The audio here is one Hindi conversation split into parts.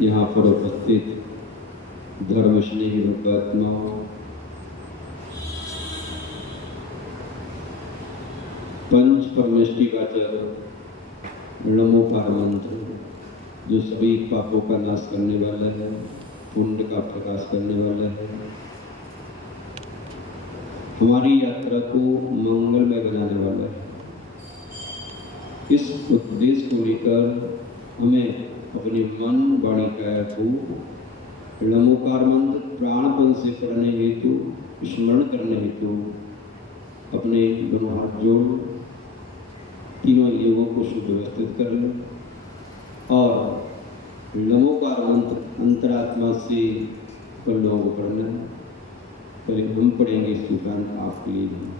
यहाँ पर उपस्थित धर्मस्नेही भक्तात्माओं, पंच परमेष्टि का नमोकार मंत्र जो सभी पापों का नाश करने वाला है, पुण्य का प्रकाश करने वाला है, हमारी यात्रा को मंगलमय बनाने वाला है। इस उपदेश को लेकर हमें अपने मन वाणी काया को नमोकार मंत्र प्राणपन से पढ़ने हेतु, स्मरण करने हेतु अपने दोनों हाथ जोड़ तीनों योगों को सुव्यवस्थित कर लें और नमोकार मंत्र अंतरात्मा से कर लोगों को पढ़ना है। पहले हम पढ़ेंगे, इस उपरांत आपके लिए भी।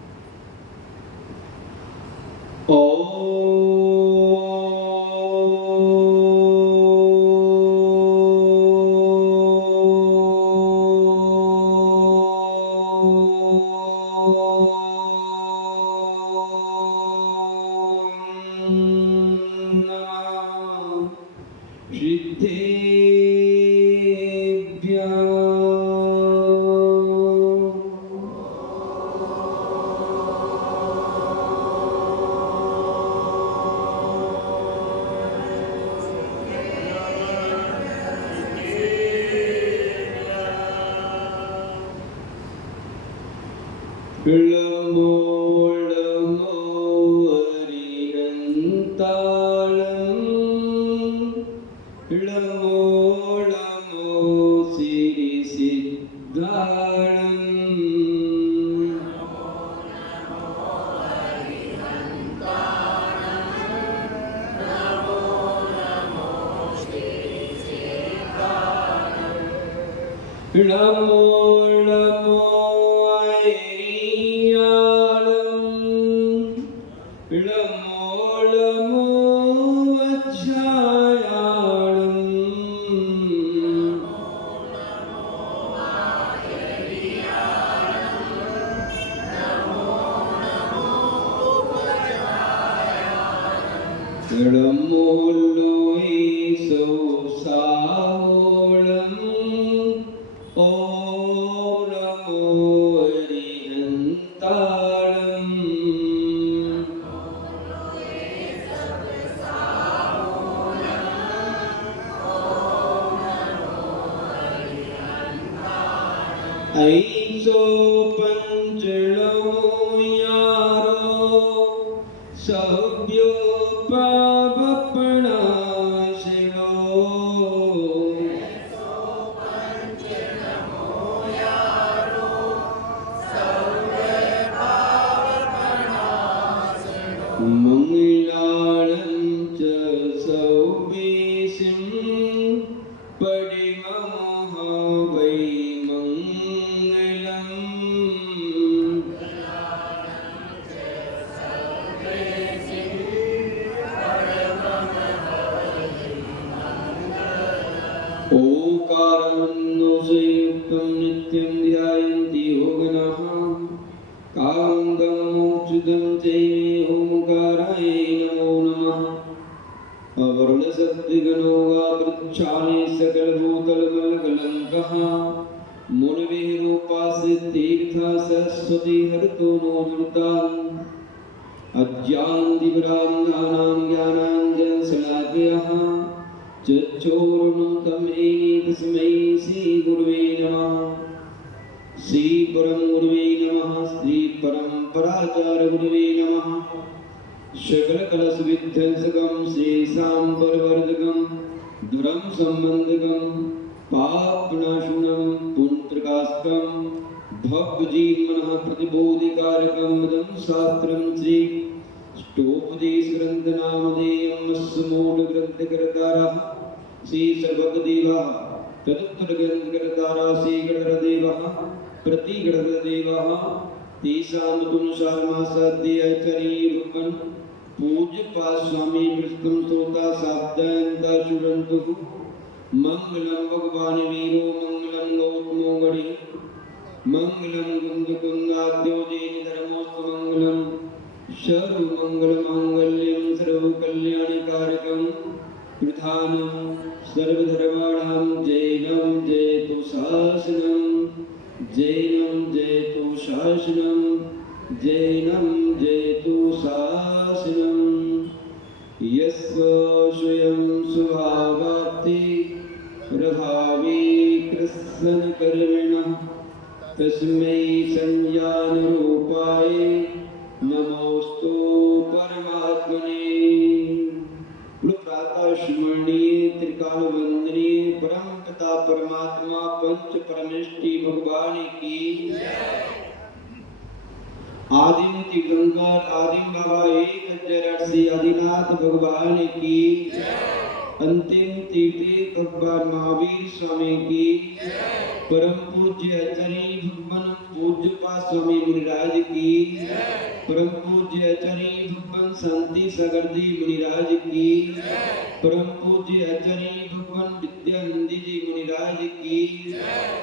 सर्वधर्माणां शासनम जैनम जयतु शासनम जैनम जयतु शासनम यस्व स्वयं स्वभावाप्ति प्रभावी कृष्ण कर्मिणः तस्मै संज्ञानुरूपाय नमोस्तु परमात्मने। प्रातः स्मरणीय त्रिकाल वंदनीय परम पिता परमात्मा पंच परमेष्टि भगवान की आदिम तीर्थंकर आदिम बाबा एक जरसी आदिनाथ भगवान की अंतिम तीर्थी भगवान महावीर स्वामी की परम पूज्य आचार्य भगवान पूज्य स्वामी मुनिराज की परम पूज्य आचार्य भगवान शांति सागर जी मुनिराज की परम पूज्य आचार्य भगवान विद्यानंदी जी मुनिराज की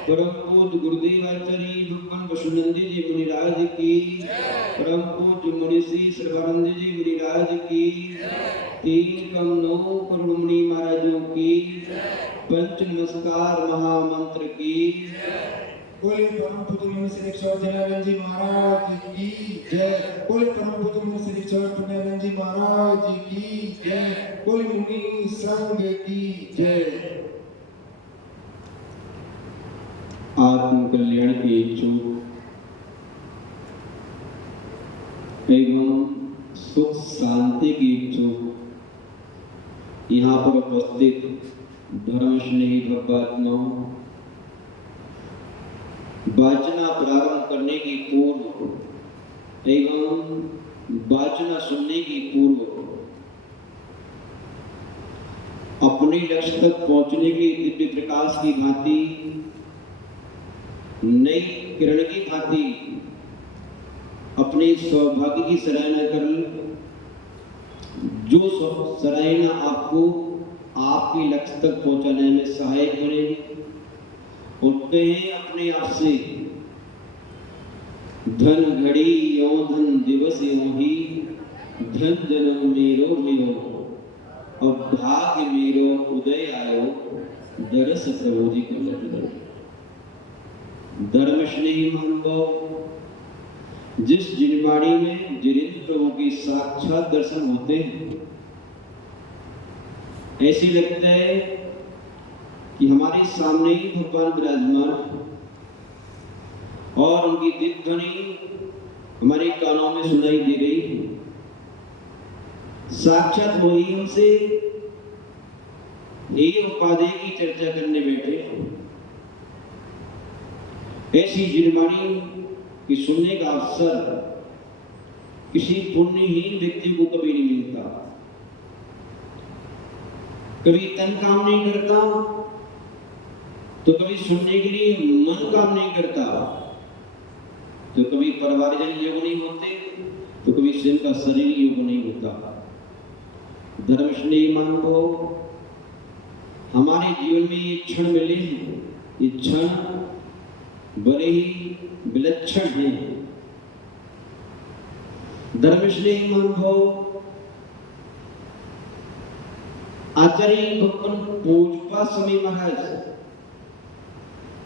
परम पूज्य गुरुदेव आचार्य भगवान वसुनंदी जी मुनिराज की परम पूज्य मुनिषी सर्वानंद जी मुनिराज की तीन कम 9 करोड़ मुनि महाराजों की पंच नमस्कार महामंत्र की बोले परम पूज्य मुनि श्री जनार्दन जी महाराज की जय। बोले परम पूज्य मुनि श्री जनार्दन जी महाराज की जय। बोले मुनि संघ की जय। आत्म कल्याण के इच्छुक एवं सुख शांति की इच्छुक यहाँ पर उपस्थित धर्म स्नेही भक्तात्माओं, वाचना प्रारंभ करने की पूर्व एवं वाचना सुनने की पूर्व अपने लक्ष्य तक पहुंचने के दिव्य प्रकाश की भांति नई किरण की भांति अपने सौभाग्य की सराहना कर जो सराहना आपको आपके लक्ष्य तक पहुंचाने में सहायक बनेगी। उठते हैं अपने आप से धन घड़ी यो धन दिवस यो ही धन जन्म मेरो भयो अब भाग्य मेरो उदय आयो दरस प्रभु जी को धर्म स्नेही मानव जिस जिनवाणी में जिनेंद्र प्रभु की साक्षात दर्शन होते हैं ऐसी लगता है कि हमारे सामने ही भगवान विराजमान और उनकी दिव्य ध्वनि हमारे कानों में सुनाई दे रही है। साक्षात वही हमसे एक उपादेय की चर्चा करने बैठे। ऐसी जिनवाणी कि सुनने का अवसर किसी पुण्यहीन व्यक्ति को कभी नहीं मिलता। कभी तन काम नहीं करता तो कभी सुनने के लिए मन काम नहीं करता, तो कभी परिवारजन योग नहीं होते तो कभी स्वयं का शरीर योग नहीं होता। धर्म स्नेही मानव हमारे जीवन में ये क्षण मिले हैं, ये क्षण बड़े ही विलक्षण है। धर्म स्नेही मानव आचार्य भगवान पूज्य स्वामी महाराज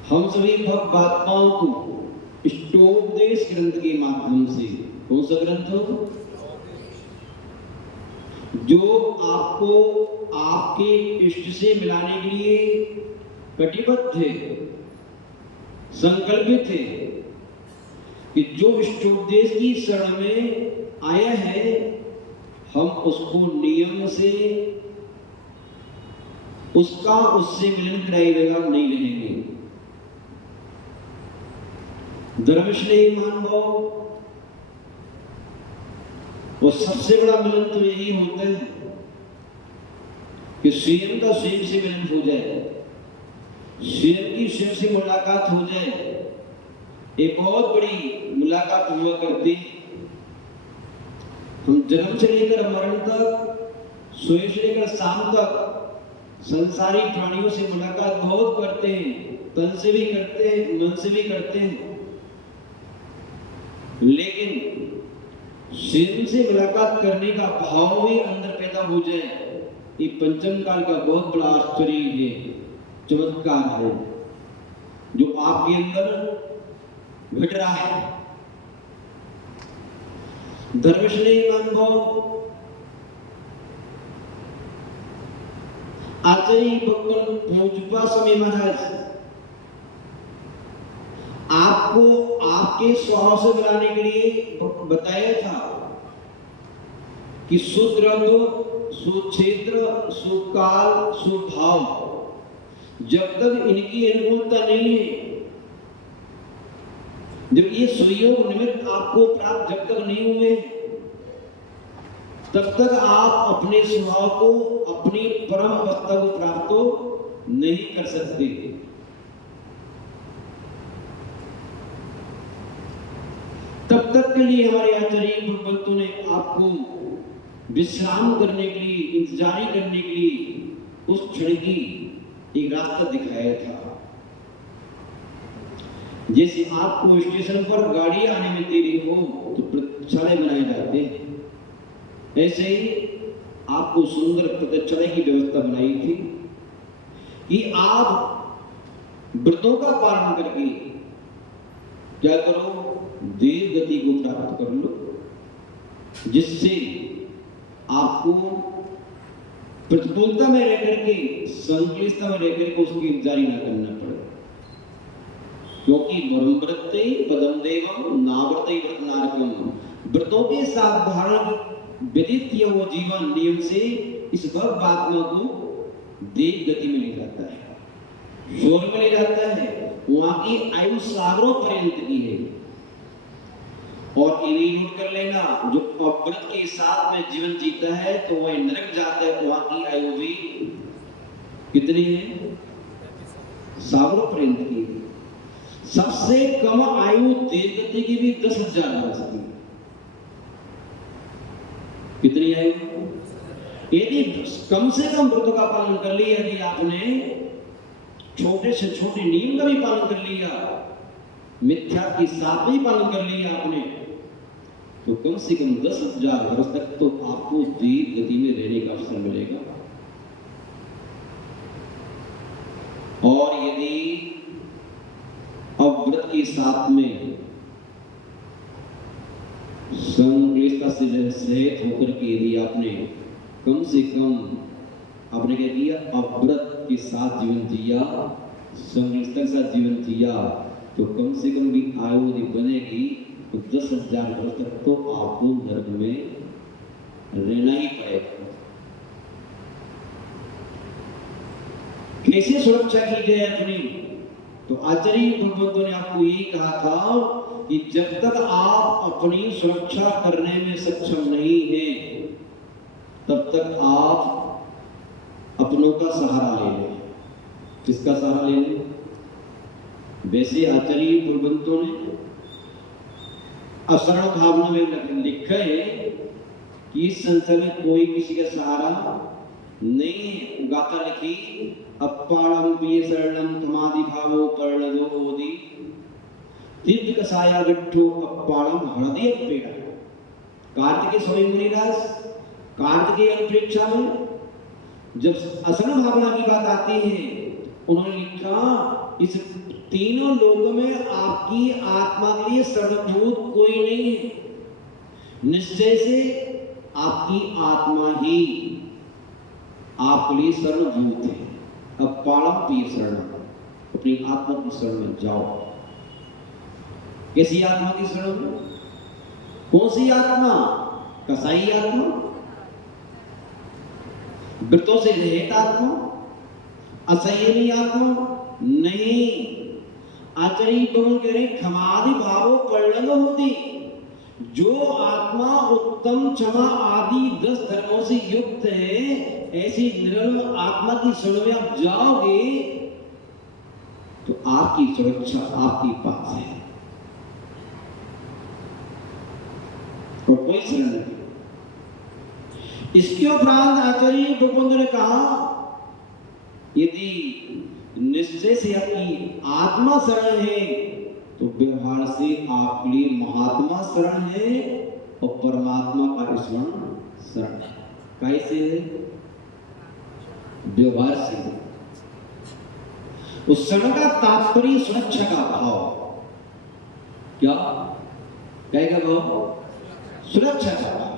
हम सभी भक्तात्माओं को इष्टोपदेश ग्रंथ के माध्यम से, कौन सा ग्रंथ हो जो आपको आपके इष्ट से मिलाने के लिए कटिबद्ध है, संकल्पित है कि जो इष्टोपदेश की शरण में आया है हम उसको नियम से उससे मिलन कराए बगैर नहीं रहेंगे। धर्म स्नेही मानव और सबसे बड़ा मिलन तो यही होता है कि स्वयं का स्वयं से मिलन हो जाए, स्वयं की स्वयं से मुलाकात हो जाए। एक बहुत बड़ी मुलाकात हुआ करती है। हम जन्म से लेकर मरण तक, सुबह से लेकर शाम तक संसारी प्राणियों से मुलाकात बहुत करते हैं, तन से भी करते हैं, मन से भी करते हैं, लेकिन स्वयं से मुलाकात करने का भाव भी अंदर पैदा हो जाए, ये पंचम काल का बहुत बड़ा आश्चर्य है, चमत्कार है। जो आपके अंदर घट रहा है। धर्मश्रेय अनुभव आचार्य भगवान पूज्यपा स्वामी महाराज आपको आपके स्वभाव से बनाने के लिए बताया था कि सुद्रव्य, सुक्षेत्र, सुकाल, सुभाव, जब तक इनकी अनुकूलता नहीं है, जब ये सुयोग निमित्त आपको प्राप्त जब तक नहीं हुए, तब तक आप अपने स्वभाव को, अपनी परम अवस्था को प्राप्त नहीं कर सकते। तब तक के लिए हमारे आचार्य भगवंतों ने आपको विश्राम करने के लिए, इंतजारी करने के लिए उस क्षण की एक रास्ता दिखाया था। जैसे आपको स्टेशन पर गाड़ी आने में देरी हो तो प्रतीक्षालय बनाए जाते हैं, ऐसे ही आपको सुंदर प्रतीक्षालय की व्यवस्था बनाई थी कि आप व्रतों का पालन करके क्या करो, देव गति को प्राप्त कर लो, जिससे आपको प्रतिकूलता में रह करके, संक्लिष्टता में रह करके उसकी इंतजारी ना करना पड़े। क्योंकि वरम व्रते पदम देवम नाव्रते व्रत नारकम, व्रतों के साथ धारण व्यतीत किया वो जीवन नियम से इस भक्त आत्मा को देव गति में ले जाता है, स्वर्ग में ले जाता है, वहां की आयु सागरों पर्यंत की है। और ये भी नोट कर लेना, जो अव्रत के साथ में जीवन जीता है तो वह नरक जाता है, वहां की आयु भी कितनी है, सागरों पर्यंत की है। सबसे कम आयु देव गति की भी 10,000 वर्ष की। कितनी आयु? यदि कम से कम व्रतों का पालन कर लिया, यदि आपने छोटे से छोटे नियम का भी पालन कर लिया, मिथ्या की साथ भी पालन कर लिया आपने, तो कम से कम 10,000 वर्ष तक तो आपको देव गति में रहने का अवसर मिलेगा। और यदि अव्रत के साथ में संक्लिष्टता से सहित होकर के यदि आपने कम से कम आपने क्या किया, अव्रत के साथ जीवन जिया, संक्लिष्टता के साथ जीवन जिया, तो कम से कम भी आयु यदि बनेगी तो 10,000 वर्ष तक तो आपको नरक में रहना ही पड़ेगा। कैसे सुरक्षा की जाए अपनी? तो आचार्य भगवंतों ने आपको यही कहा था कि जब तक आप अपनी सुरक्षा करने में सक्षम नहीं हैं, तब तक आप अपनों का सहारा ले लें। किसका सहारा ले लें? वैसे आचार्य भगवंतों ने अशरण भावना में लिखा है कि इस संसार में कोई किसी का सहारा नहीं है। गाथा लिखी, अप्पाणम पिय शरणम समाधि भावो पर्णदो ओदि तीर्थ कसाया गट्ठो अप्पाणम हृदय पेड़ा। कार्तिकेय स्वामी मुनिराज कार्तिकेय अंतरिक्षा में जब अशरण भावना की बात आती है, उन्होंने लिखा इस तीनों लोगों में आपकी आत्मा के लिए शरणभूत कोई नहीं है। निश्चय से आपकी आत्मा ही आपके लिए शरणभूत है। अब पालम पिय शरण, अपनी आत्मा की शरण में जाओ। कैसी आत्मा की शरण में? कौन सी आत्मा? कसाई आत्मा, व्रतों से रहित आत्मा, असंयमी आत्मा नहीं। आचार्य भगवान कह रहे क्षमादि भावो परिणत होती, जो आत्मा उत्तम क्षमा आदि 10 धर्मों से युक्त है, ऐसी निर्मल आत्मा की शरण में आप जाओगे तो आपकी सुरक्षा आपके पास है और कोई शरण नहीं। इसके उपरांत आचार्य भगवंत ने कहा, यदि निश्चय से आपकी आत्मा शरण है तो व्यवहार से आपके लिए महात्मा शरण है और परमात्मा का स्मरण शरण है। कैसे है? व्यवहार से। उस शरण का तात्पर्य सुरक्षा का भाव। क्या कहेगा भाव? सुरक्षा का भाव।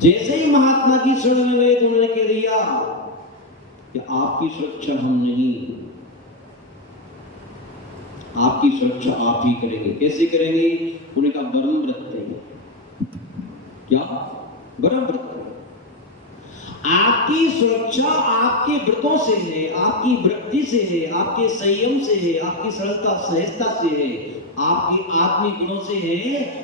जैसे ही महात्मा की शरण में गए तो उन्होंने कह दिया कि आपकी सुरक्षा हम नहीं, आपकी सुरक्षा आप ही करेंगे। कैसे करेंगे? उन्होंने कहा ब्रह्म व्रत करेंगे। क्या? ब्रह्म व्रत। आपकी सुरक्षा आपके व्रतों से है, आपकी वृत्ति से है, आपके संयम से है, आपकी सरलता सहजता से है, आपके आत्मिक गुणों से है।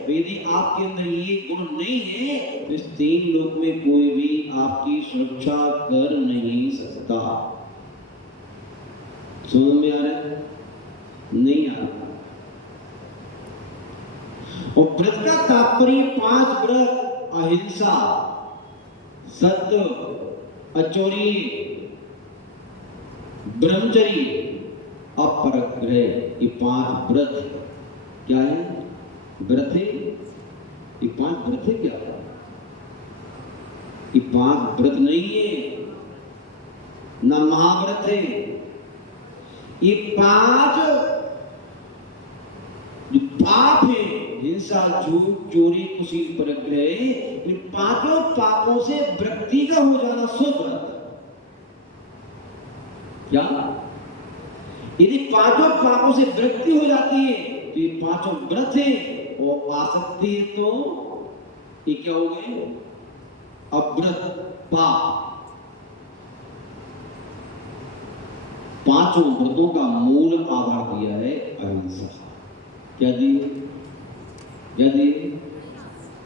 यदि आपके अंदर ये गुण नहीं है तो इस तीन लोक में कोई भी आपकी सुरक्षा कर नहीं सकता। समझ में आ रहा है? नहीं आ रहा। और व्रत का तात्पर्य 5 व्रत: अहिंसा, सत्य, अचोरी, ब्रह्मचर्य, अपरग्रह। ये 5 व्रत क्या है? व्रत है। ये 5 व्रत है। क्या ये 5 व्रत नहीं है, ना महाव्रत है। ये 5 जो पाप है, हिंसा, झूठ, चोरी, कुशील, परग्रह, इन 5 पापों से व्यक्ति का हो जाना सुव्रत। क्या? यदि 5 पापों से व्यक्ति हो जाती है तो ये 5 व्रत है, और आ सकती है तो ये क्या हो गए? अव्रत, पाप। 5 व्रतों का मूल आधार दिया है अहिंसा। क्या दिए? क्या दिए?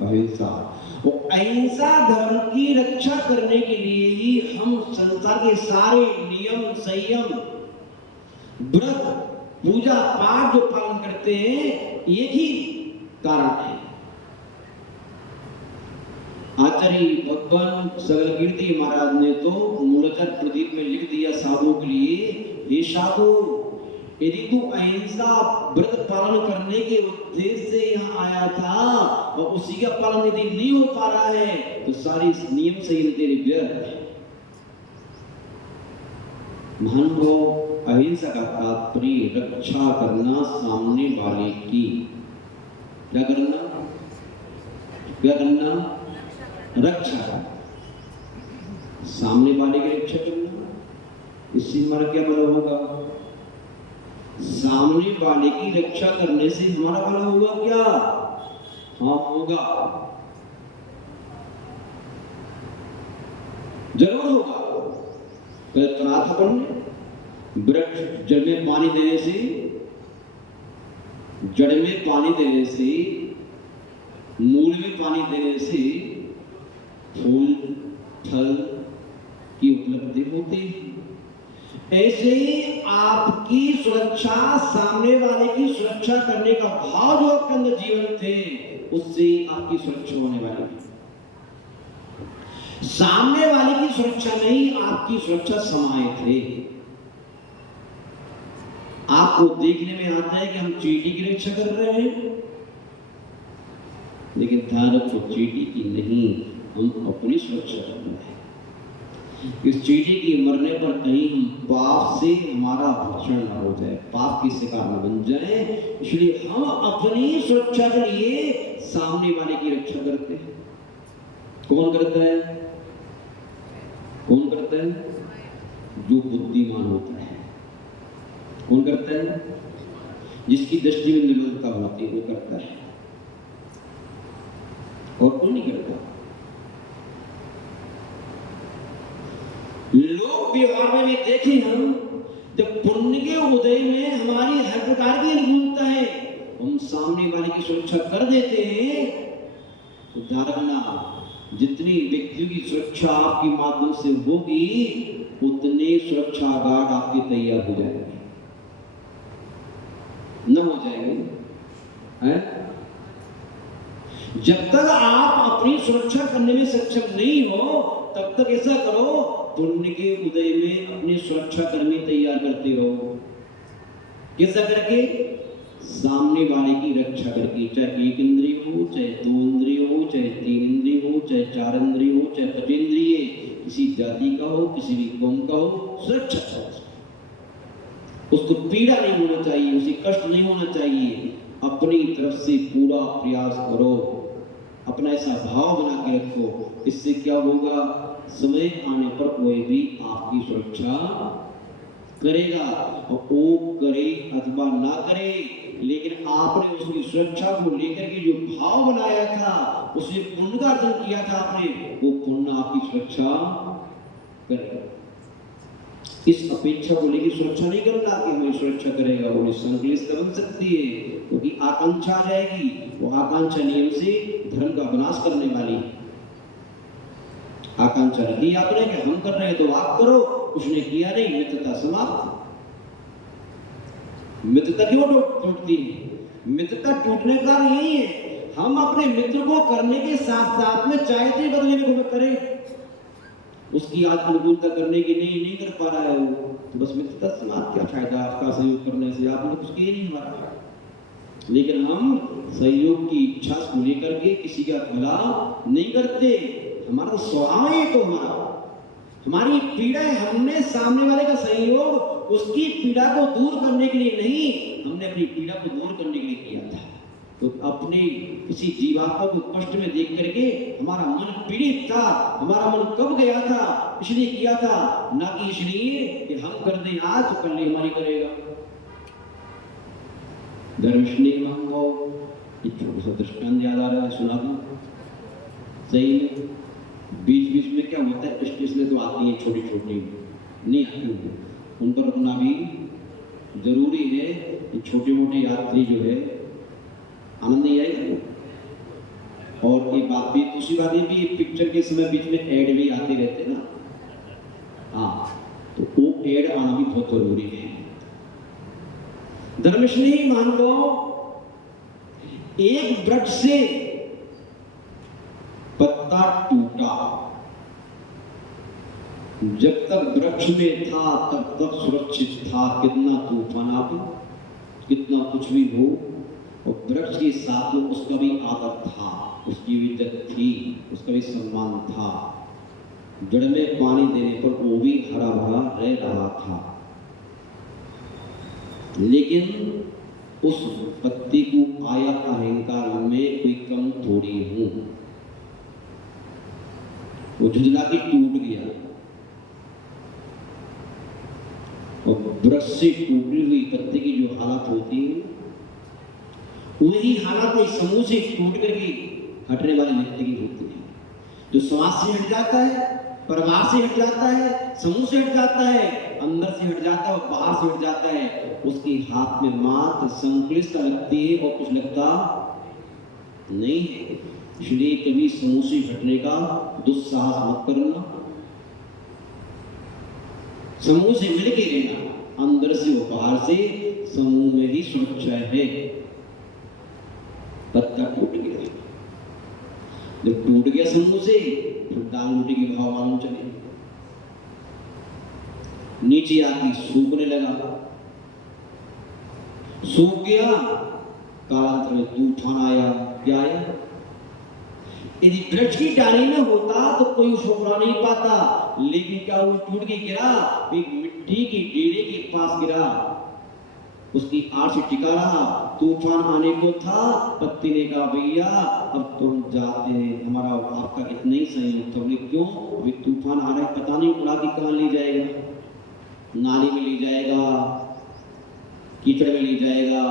अहिंसा। वो अहिंसा धर्म की रक्षा करने के लिए ही हम संसार के सारे नियम, संयम, व्रत, पूजा पाठ जो पालन करते हैं, एक ही कारण है। आचार्य भगवान सगल कीर्ति महाराज ने तो मूलचर प्रदीप में लिख दिया साधुओं के लिए, हे साधु, यदि तू अहिंसा व्रत पालन करने के उद्देश्य से यहाँ आया था और उसी का पालन यदि नहीं हो पा रहा है तो सारी नियम संयम तेरे व्यर्थ है। महानुभाव, अहिंसा का तात्पर्य रक्षा करना सामने वाले की। क्या करना? क्या करना? रक्षा। सामने वाले की रक्षा करना। इससे हमारा क्या भला होगा? सामने वाले की रक्षा करने से हमारा भला होगा क्या? हाँ, होगा, जरूर होगा। कल कहा था पढ़ने, वृक्ष जड़ में पानी देने से, जड़ में पानी देने से, मूल में पानी देने से फूल फल की उपलब्धि होती है। ऐसे ही आपकी सुरक्षा, सामने वाले की सुरक्षा करने का भाव जो आपके अंदर जीवन थे, उससे आपकी सुरक्षा होने वाली है। सामने वाले की सुरक्षा नहीं, आपकी सुरक्षा समाहित है। आपको देखने में आता है कि हम चींटी की रक्षा कर रहे हैं, लेकिन ध्यान रखो, चींटी की नहीं, हम अपनी सुरक्षा कर रहे हैं। इस चींटी की मरने पर कहीं हम पाप से हमारा भक्षण न हो जाए, पाप की शिकार न बन जाए, इसलिए हम अपनी सुरक्षा के लिए सामने वाले की रक्षा करते हैं। कौन करता है? कौन करता है? जो बुद्धिमान होता है। कौन करता है? जिसकी दृष्टि में निर्मलता होती है वो करता है, और कोई नहीं करता। लोक व्यवहार में भी देखें हम, जब पुण्य के उदय में हमारी हर प्रकार की अनुकूलता है, हम सामने वाले की सुरक्षा कर देते हैं, तो धारणा जितनी व्यक्तियों की सुरक्षा आपके माध्यम से होगी, उतने सुरक्षा गार्ड आपके तैयार हो जाएंगे, न हो जाएंगे है? जब तक आप अपनी सुरक्षा करने में सक्षम नहीं हो, तब तक ऐसा करो, पुण्य के उदय में अपनी सुरक्षा कर्मी तैयार करते रहो। कैसा करके? सामने वाले की रक्षा करके, चाहे एक इंद्रिय हो, चाहे दो इंद्रिय हो, चाहे तीन इंद्रिय हो, चाहे चार इंद्रिय हो, चाहे पंचेंद्रिय, किसी जाति का हो, किसी भी कौम का हो, सुरक्षा चाहिए। उसको पीड़ा नहीं होना चाहिए, उसे कष्ट नहीं होना चाहिए। अपनी तरफ से पूरा प्रयास करो, अपना ऐसा भाव बना के रखो। इससे क्या होगा, समय आने पर कोई भी आपकी सुरक्षा करेगा, और वो करे अथवा ना करे, लेकिन आपने उसकी सुरक्षा को लेकर के जो भाव बनाया था, उसे पुण्य का अर्जन किया था आपने, वो पुण्य आपकी सुरक्षा करेगा। इस अपेक्षा को लेकर सुरक्षा नहीं करना कि हमारी सुरक्षा करेगा, वो संकलित बन सकती है, क्योंकि आकांक्षा आ जाएगी। वो आकांक्षा नियम से धर्म का विनाश करने वाली है। आकांक्षा रखी आपने कि हम कर रहे हैं तो आप करो, उसने किया नहीं, मित्रता समाप्त। मित्रता क्यों टूटती है? मित्रता टूटने का यही है, हम अपने मित्र को करने के साथ साथ में चाहते बदले में को करे, उसकी आज अनुकूलता करने की नहीं कर पा रहा है वो, तो बस मित्रता समाप्त। क्या फायदा आपका सहयोग करने से, आपने कुछ किए नहीं हमारा। लेकिन हम सहयोग की इच्छा को लेकर के किसी का भला नहीं करते। हमारा स्वभाव है, तो हमारी पीड़ा है, हमने सामने वाले का सहयोग उसकी पीड़ा को दूर करने के लिए नहीं, हमने अपनी पीड़ा को दूर करने के लिए किया था। तो अपने किसी जीवात्मा को कष्ट में देख करके हमारा मन पीड़ित था, हमारा मन कब गया था, इसलिए किया था, ना कि इसलिए कि हम कर दें आज तो कल हमारी करेगा। धर्मश्री मांगो, एक छोटा सा दृष्टांत याद आ रहा है, सुना दूं? सही में बीच बीच में क्या होता है, स्टेशनें तो आती हैं छोटी छोटी, नहीं आती हैं, उन पर रुकना भी जरूरी है। छोटे मोटे यात्री जो है आनंद नहीं आएगा। और एक बात भी, दूसरी बात ये भी, पिक्चर के समय बीच में ऐड भी आते रहते ना, हाँ, तो वो ऐड आना भी बहुत जरूरी है। धर्मश्री मान लो, एक वृक्ष से पत्ता टूटा, जब तक वृक्ष में था तब तक सुरक्षित था। कितना तूफान आवे, कितना कुछ भी हो, और वृक्ष के साथ में उसका भी आदर था, उसकी भी इज्जत थी, उसका भी सम्मान था। जड़ में पानी देने पर वो भी हरा भरा रह रहा था। लेकिन उस पत्ती को आया अहंकार में कोई कम थोड़ी हूं, वो झुंझला के टूट गया। और वृक्ष से टूटी हुई पत्ती की जो हालत होती है, वही हालत एक समूह से टूट करके हटने वाले व्यक्ति की होती है। जो समाज से हट जाता है, परिवार से हट जाता है, समूह से हट जाता है, अंदर से हट जाता है और बाहर से हट जाता है, उसके हाथ में मात्र संक्लिष्ट लगती है और कुछ लगता नहीं है। इसलिए कभी समूह से हटने का दुस्साहस मत करना, समूह से मिलके रहना, अंदर से और बाहर से समूह में ही सुरक्षा है। पत्ता टूट गया, जब टूट गया समूह से, फिर दाल रोटी के भाव मालूम चले, नीचे आके सूखने लगा, सूख गया, कालांतर में तूफान आया। क्या आया? यदि वृक्ष की डाली में होता तो कोई उसको उड़ा नहीं पाता, लेकिन क्या वो टूट के गिरा, एक मिट्टी की डेरे के पास गिरा, उसकी आड़ से टिका रहा। तूफान आने को था, पत्ती ने कहा भैया अब तुम जाते हैं, हमारा आपका इतना ही सहयोग था। बोले क्यों? अभी तूफान आ रहा है, पता नहीं उड़ा के कहाँ ले जाएगा, नाली में ले जाएगा, कीचड़ में ले जाएगा,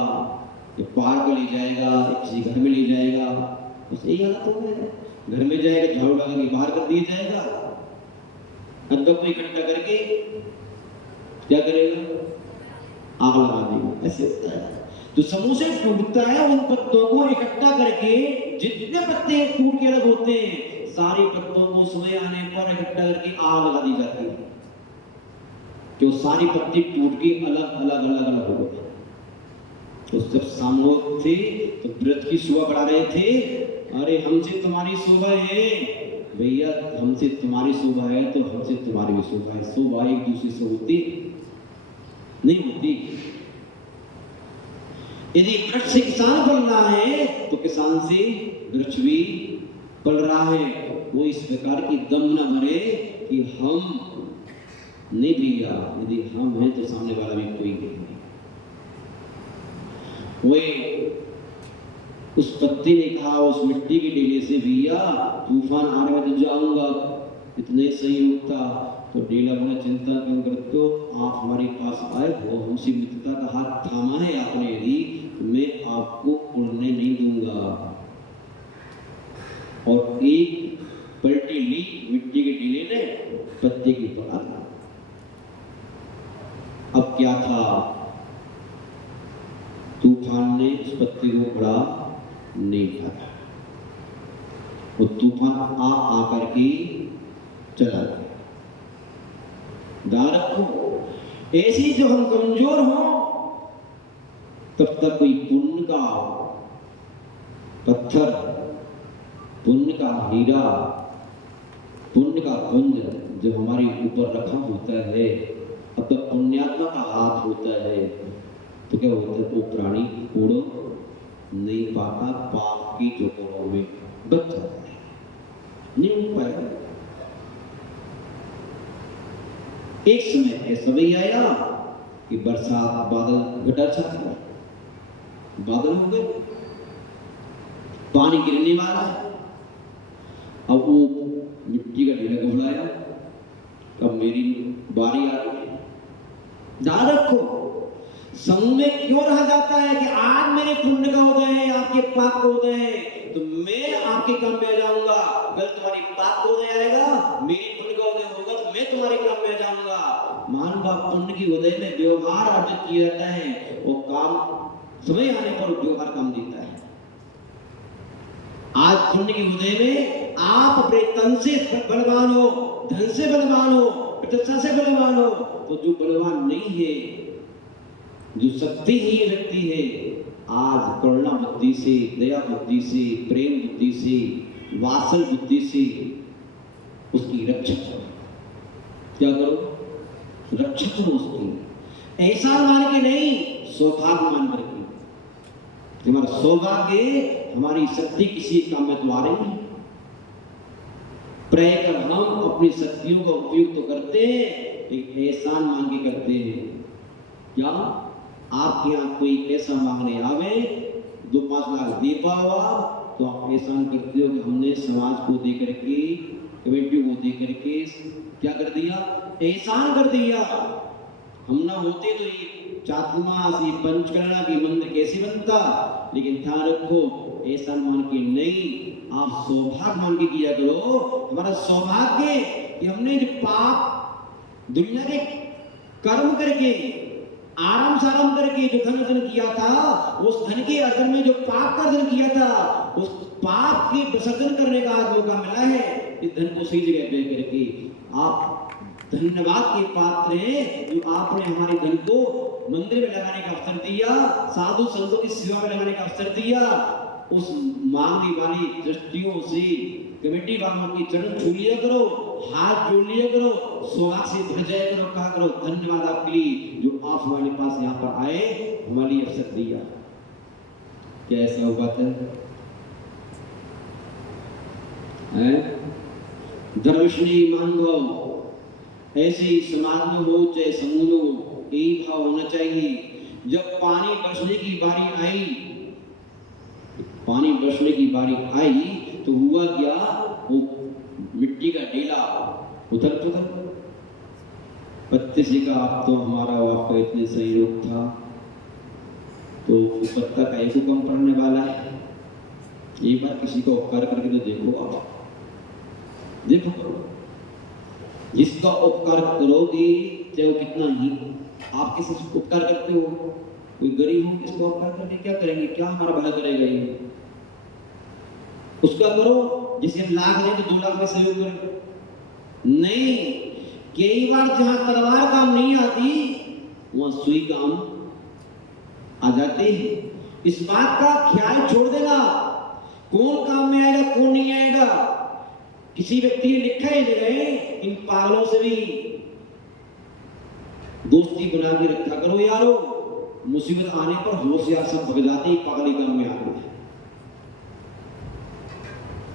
या पहाड़ को ले जाएगा, या किसी घर में ले जाएगा। बस यही हालत हो गया, घर में जाएगा, झाड़ू लगा के बाहर कर दिया जाएगा, अदब को इकट्ठा करके क्या करेगा? आग लगा देगा। ऐसे होता है। तो समूह से टूटता है, उन पत्तों को इकट्ठा करके, जितने पत्ते टूट के अलग होते हैं, सारे पत्तों को समय आने पर इकट्ठा करके आग लगा दी जाती है, जो सारी पत्ती टूट के अलग अलग अलग अलग हो गए। तो जब सामूहिक थे तो व्रत की शोभा बढ़ा रहे थे। अरे हमसे तुम्हारी शोभा है भैया, हमसे तुम्हारी शोभा है तो हमसे तुम्हारी भी शोभा है। शोभा एक दूसरे से होती नहीं होती। यदि वृक्ष से किसान पल रहा है तो किसान से वृक्ष भी पल रहा है। वो इस प्रकार की दम न भरे कि हम नहीं भैया, यदि हम हैं तो सामने वाला भी कोई नहीं। वे उस पत्ती ने कहा उस मिट्टी के ढेले से, भैया तूफान आ रहा है तो जाऊंगा। इतने सही होता तो ढेला बोला, चिंता क्यों करते हो, आप हमारे पास आए हो, हमसे मित्रता का हाथ थामा है आपने, यदि तो मैं आपको उड़ने नहीं दूंगा। और एक पलटी ली मिट्टी के ढेले ने, पत्ते की ऊपर आ गया। अब क्या था, तूफान ने उस पत्ते को बड़ा नहीं उठाया, वो तूफान आ करके चला गया। ध्यान रखो, ऐसी जब हम कमजोर हों तब तक कोई पुण्य का पत्थर, पुण्य का हीरा, पुण्य का पुंज जब हमारे ऊपर रखा होता है, अब तक पुण्यात्मा का हाथ होता है, तो क्या होता है, वो प्राणी उड़ नहीं पाता, पाप की जोकों में बच जाता है, नहीं उड़ पाएगा। एक समय ऐसा भी आया कि बरसात, बादल घटा छा गया, बादल हो गए, पानी गिरने वाला है। अब वो मिट्टी का ढेला घबराया, अब मेरी बारी आ रही है। ध्यान रखो, समूह में क्यों रहा जाता है कि आज मेरे पुण्य का उदय है, आपके पाप का उदय है, तो मैं आपके काम में आ जाऊंगा। कल तुम्हारी पाप का उदय आएगा, मेरी पुण्य का उदय होगा तो मैं तुम्हारे काम में आ जाऊंगा। मान बाप पुण्य की उदय में व्यवहार अर्जित किया जाता है, वो काम समय आने पर व्यवहार काम देता है। आज पुण्य की उदय में आप अपने तन से बलवान हो, धन से बलवान हो, प्रतिष्ठा से बलवान हो, तो जो बलवान नहीं है, जो शक्ति ही रखती है, आज करुणा बुद्धि से, दया बुद्धि से, प्रेम बुद्धि से, वात्सल बुद्धि से उसकी रक्षा करो। क्या करो? रक्षा करो उसकी, ऐसा मान के नहीं, सौभाग्य मान करके। हमारा सौभाग्य, हमारी शक्ति किसी काम में तो आ रही है, प्रय कर हम अपनी शक्तियों का उपयोग तो करते हैं, एक एहसान मान के करते हैं। क्या आपके यहाँ कोई ऐसा मांगने आवे, 2-5 लाख दे पाओ आप, तो आप एहसान करते हो कि हमने समाज को दे करके, कमेटी को दे करके क्या कर दिया, एहसान कर दिया। हम ना होते तो ये चातुर्मास, ये पंचकर्णा की मंदिर कैसे बनता। लेकिन ध्यान रखो, एहसान मान के नहीं, आप सौभाग्य मान के किया करो। हमारा सौभाग्य कि हमने जो पाप दुनिया के कर्म करके, आराम साराम करके जो धन अर्जन किया था, उस धन के अर्जन में जो पाप का अर्जन किया था, उस पाप के विसर्जन करने का आज मौका मिला है। इस धन को सही जगह पे करके आप धन्यवाद के पात्र हैं, जो आपने हमारे धन को मंदिर में लगाने का अवसर दिया, साधु संतों की सेवा में लगाने का अवसर दिया। उस मांगने वाली दृष्टियों से कमेटी वालों की चरण छू लिया करो, हाथ जोड़ लिया करो, सौभाग्य से भर जाया करो, कहा करो धन्यवाद आपके लिए जो आप हमारे पास यहाँ पर आए, हमारे लिए अवसर दिया। क्या ऐसा हो पाता है? दर्शनी मानव ऐसे समाज में हो चाहे समूह में हो, यही भाव होना चाहिए। जब पानी बरसने की बारी आई, पानी बरसने की बारी आई तो हुआ क्या, वो मिट्टी का ढेला उथल पुथल। पत्ते से का आप तो हमारा आपका इतने सहयोग था, तो पत्ता का एक कम पड़ने वाला है। एक बार किसी को उपकार करके तो देखो, आप देखो, जिसका उपकार करोगे चाहे वो कितना ही, आप किसी से उपकार करते हो, कोई गरीब हो, किसको उपकार करके क्या करेंगे, क्या हमारा भला करेगा ये, उसका करो। जिसे लाख नहीं तो 2 लाख में सहयोग करें, नहीं। कई बार जहां तलवार काम नहीं आती, वहां सुई काम आ जाती है। इस बात का ख्याल छोड़ देना, कौन काम में आएगा कौन नहीं आएगा। किसी व्यक्ति ने लिखा है जगह, इन पागलों से भी दोस्ती बना के रखा करो यारो। मुसीबत आने पर होशियार सब भग जाते ही पगड़ी काम में आते हैं।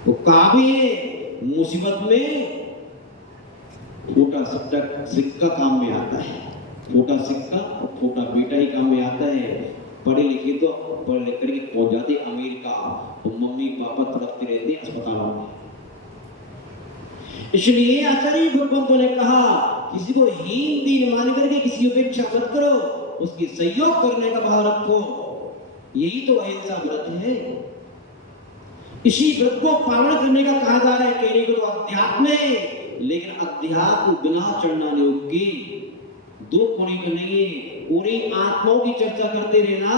वो काबे मुसीबत में छोटा सिक्का काम में आता है। छोटा सिक्का और छोटा बेटा ही काम में आता है। पढ़े लिखे तो पढ़ लिख करके पहुंच जाते अमेरिका, तो मम्मी पापा तड़पते रहते अस्पतालों में। इसलिए आचार्य भगवंत ने कहा किसी को हीन दीन मान करके किसी की उपेक्षा मत करो, उसकी सहयोग करने का भाव रखो। यही तो अहिंसा व्रत है। इसी व्रत को पालन करने का कहा जा रहा है। कहने को तो अध्यात्म है, लेकिन अध्यात्म बिना चढ़ना नियोगी दो कोणी का नहीं है। पूरी आत्माओं की चर्चा करते रहना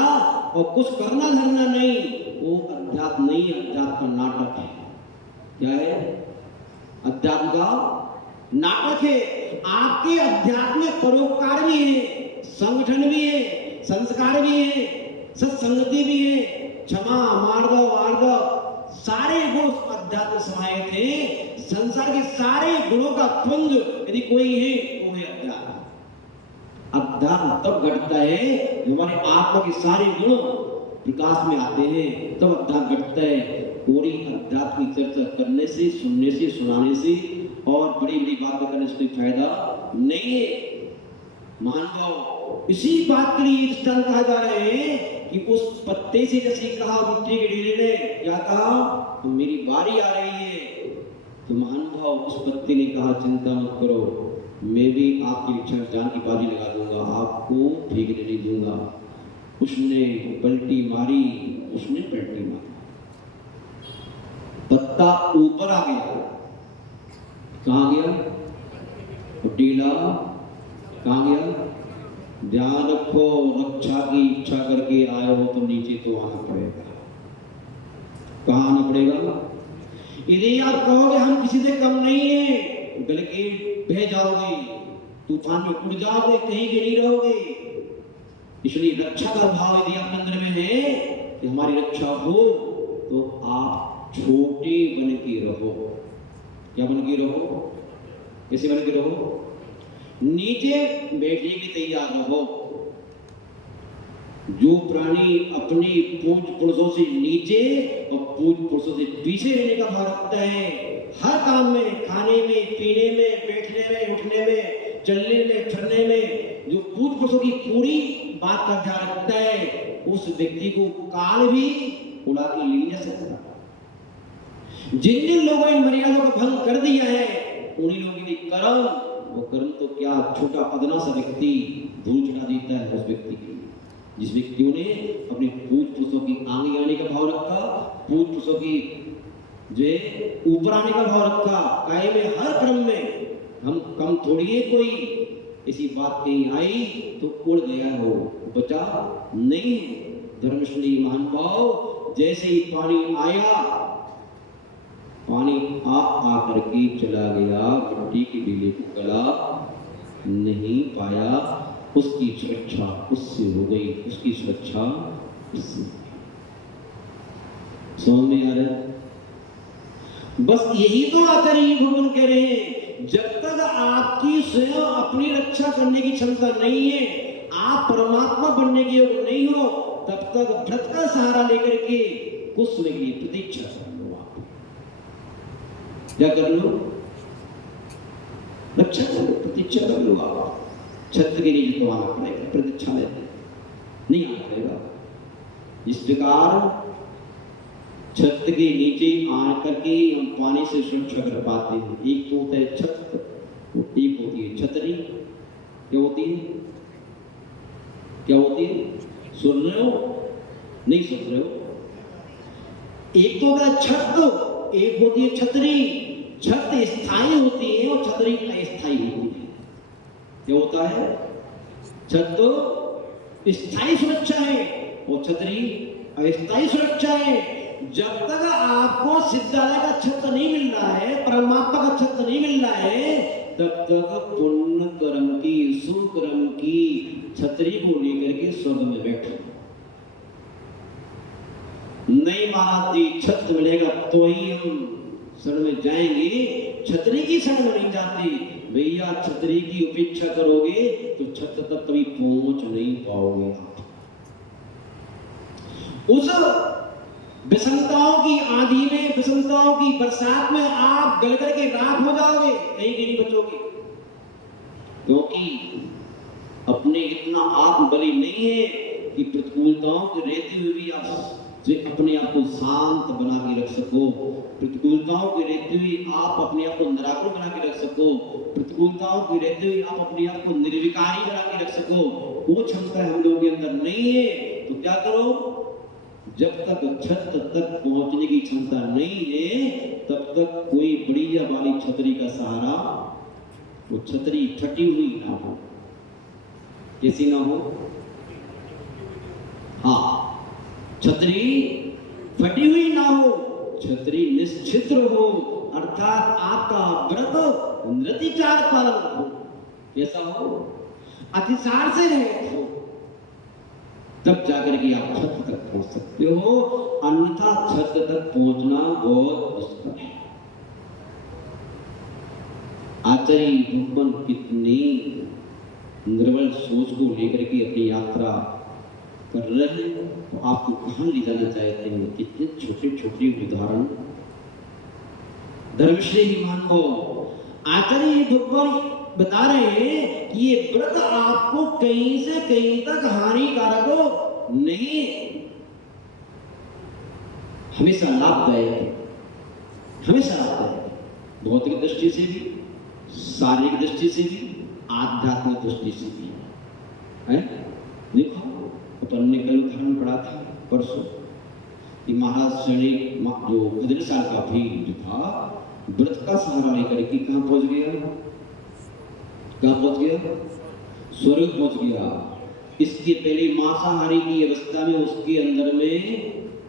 और कुछ करना धरना नहीं, वो अध्यात्म नहीं, अध्यात्म का नाटक है। क्या है? अध्यात्म का नाटक है। आपके अध्यात्म में परोपकार भी है, संगठन भी है, संस्कार भी है, सत्संगति भी है, क्षमा मार्दव वार्दव सारे गुण अध्यात्म समाहित हैं। संसार के सारे गुणों का पुंज यदि कोई है वो है अध्यात्म। अध्यात्म तब घटता है जब हमारे आत्मा के सारे गुण विकास में आते हैं, तब अध्यात्म घटता है। पूरी अध्यात्म की चर्चा करने से, सुनने से, सुनाने से और बड़ी बड़ी बातें करने से कोई फायदा नहीं है। महानुभाव, इसी बात के लिए दृष्टांत कहा जा रहा है कि उस पत्ते से जैसे कहा मिट्टी के ढेले ने क्या कहा, तो मेरी बारी आ रही है। तो महानुभाव उस पत्ते ने कहा चिंता मत करो, मैं भी आपकी इच्छा जान की बाजी लगा दूंगा, आपको भीगने नहीं दूंगा। उसने पलटी मारी, उसने पलटी मारी, पत्ता ऊपर आ गया। कहाँ गया? ढीला कहाँ गया? ध्यान रखो, रक्षा की इच्छा करके आए हो तो नीचे तो आना पड़ेगा। कहाँ आना पड़ेगा? यदि आप कहोगे हम किसी से कम नहीं है, बल्कि बह जाओगे, तूफान में उड़ जाओगे, कहीं के नहीं रहोगे। इसलिए रक्षा का भाव यदि आप अंदर में है कि हमारी रक्षा हो, तो आप छोटे बन के रहो। क्या बन के रहो? कैसे बन के रहो? नीचे बैठने के तैयार रहो। जो प्राणी अपनी पूज पुरुषों से नीचे और पूज पुरुषों से पीछे रहने का भाव रखता है, हर काम में, खाने में, पीने में, बैठने में, उठने में, चलने में, फिरने में, जो पूज पुरुषों की पूरी बात का ध्यान रखता है, उस व्यक्ति को काल भी उड़ा के ले जा सकता। जिन जिन लोगों ने मर्यादा को भंग कर दिया है, उन्हीं लोगों के कर्म, वो कर्म तो क्या छोटा अदना सा व्यक्ति धूल चढ़ा देता है उस व्यक्ति के लिए। जिस व्यक्तियों ने अपने पूज पुरुषों की आगे आने का भाव रखा, पूज पुरुषों की जो ऊपर आने का भाव रखा, काय में हर क्रम में हम कम थोड़ी है। कोई ऐसी बात कहीं आई तो उड़ गया हो, बचा नहीं है। धर्मश्री महानुभाव, जैसे ही पानी आया, पानी आ करके चला गया, मिट्टी के ढीले को गला नहीं पाया, उसकी सुरक्षा उससे हो गई, उसकी सुरक्षा उससे। समझ में आ रहा है? बस यही तो आचार्य भगवान कह रहे हैं, जब तक आपकी स्वयं अपनी रक्षा करने की क्षमता नहीं है, आप परमात्मा बनने के योग नहीं हो, तब तक व्रत का सहारा लेकर के कुछ समय की प्रतीक्षा कर लो। आप क्या कर लो? रक्षा कर लो, प्रतीक्षा कर लो। आप छत्र के नीचे तो आना पड़ेगा, प्रतीक्षा में नहीं आना पड़ेगा। इस प्रकार छत्र के नीचे आकर के हम पानी से सुरक्षा कर पाते हैं। एक तो होता है छत्र, एक होती है छतरी। क्या होती है? क्या होती है? सुन रहे हो? नहीं सुन रहे हो? एक तो होता है छत्र, एक होती है छतरी। छत्र स्थायी होती है और छतरी अस्थायी होती है। क्या होता है? छत्र स्थायी सुरक्षा है और छतरी अस्थायी सुरक्षा है। जब तक आपको सिद्धालय का छत्र नहीं मिल रहा है, परमात्मा का छत्र नहीं मिल रहा है, तब तक पुण्य कर्म की, शुभ कर्म की छतरी को लेकर के स्वर्ग में बैठो। नहीं मानती छत्र मिलेगा तो ही हम शरण में जाएंगे, छतरी की शरण में नहीं जाती। भैया छतरी की उपेक्षा करोगे तो छत्र तक कभी पहुंच नहीं पाओगे। उस विषमताओं की आंधी में, विषमताओं की बरसात में आप गल कर के राख हो जाओगे, कहीं के नहीं बचोगे, क्योंकि अपने इतना आत्मबली नहीं है कि प्रतिकूलताओं के रहते हुए भी आप अपने आप को शांत बना के रख सको, प्रतिकूलताओं के रहते हुए आप अपने आप को निराकुल बना के रख सको, प्रतिकूलताओं के रहते हुए आप अपने आप को निर्विकारी बना के रख सको, वो क्षमता हम लोगों के अंदर नहीं है। तो क्या करो, जब तक छत तक पहुंचने की क्षमता नहीं है तब तक कोई बढ़िया वाली छतरी का सहारा, वो छतरी फटी हुई ना हो, कैसी ना हो, हाँ, छतरी फटी हुई ना हो, छतरी निश्चिद्र हो, अर्थात आपका व्रत नृतिचार पालन हो, कैसा हो, अतिसार से रहित हो, तब जाकर के आप छत तक पहुंच सकते हो, अन्यथा छत तक पहुंचना बहुत मुश्किल है। आचार्य भगवान कितनी निर्बल सोच को लेकर के अपनी यात्रा कर रहे हैं, तो आपको कहां ले जाना चाहते हैं, कितने छोटे छोटे उदाहरण धर्मश्री ही मान को आचार्य भगवान बता रहे हैं कि ये व्रत आपको कहीं से कहीं तक हानिकारक नहीं, हमेशा लाभदायक है, हमेशा लाभदायक है, भौतिक दृष्टि से भी, शारीरिक दृष्टि से भी, आध्यात्मिक दृष्टि से भी है। देखो अपन ने कल उदाहरण पढ़ा था परसों कि महाराज श्रेणी जो 15 साल का भी जो था, व्रत का सहारा लेकर के कहां पहुंच गया, कहां पहुंच गया, स्वर्ग पहुंच गया। इसके पहले मांसाहारी की अवस्था में उसके अंदर में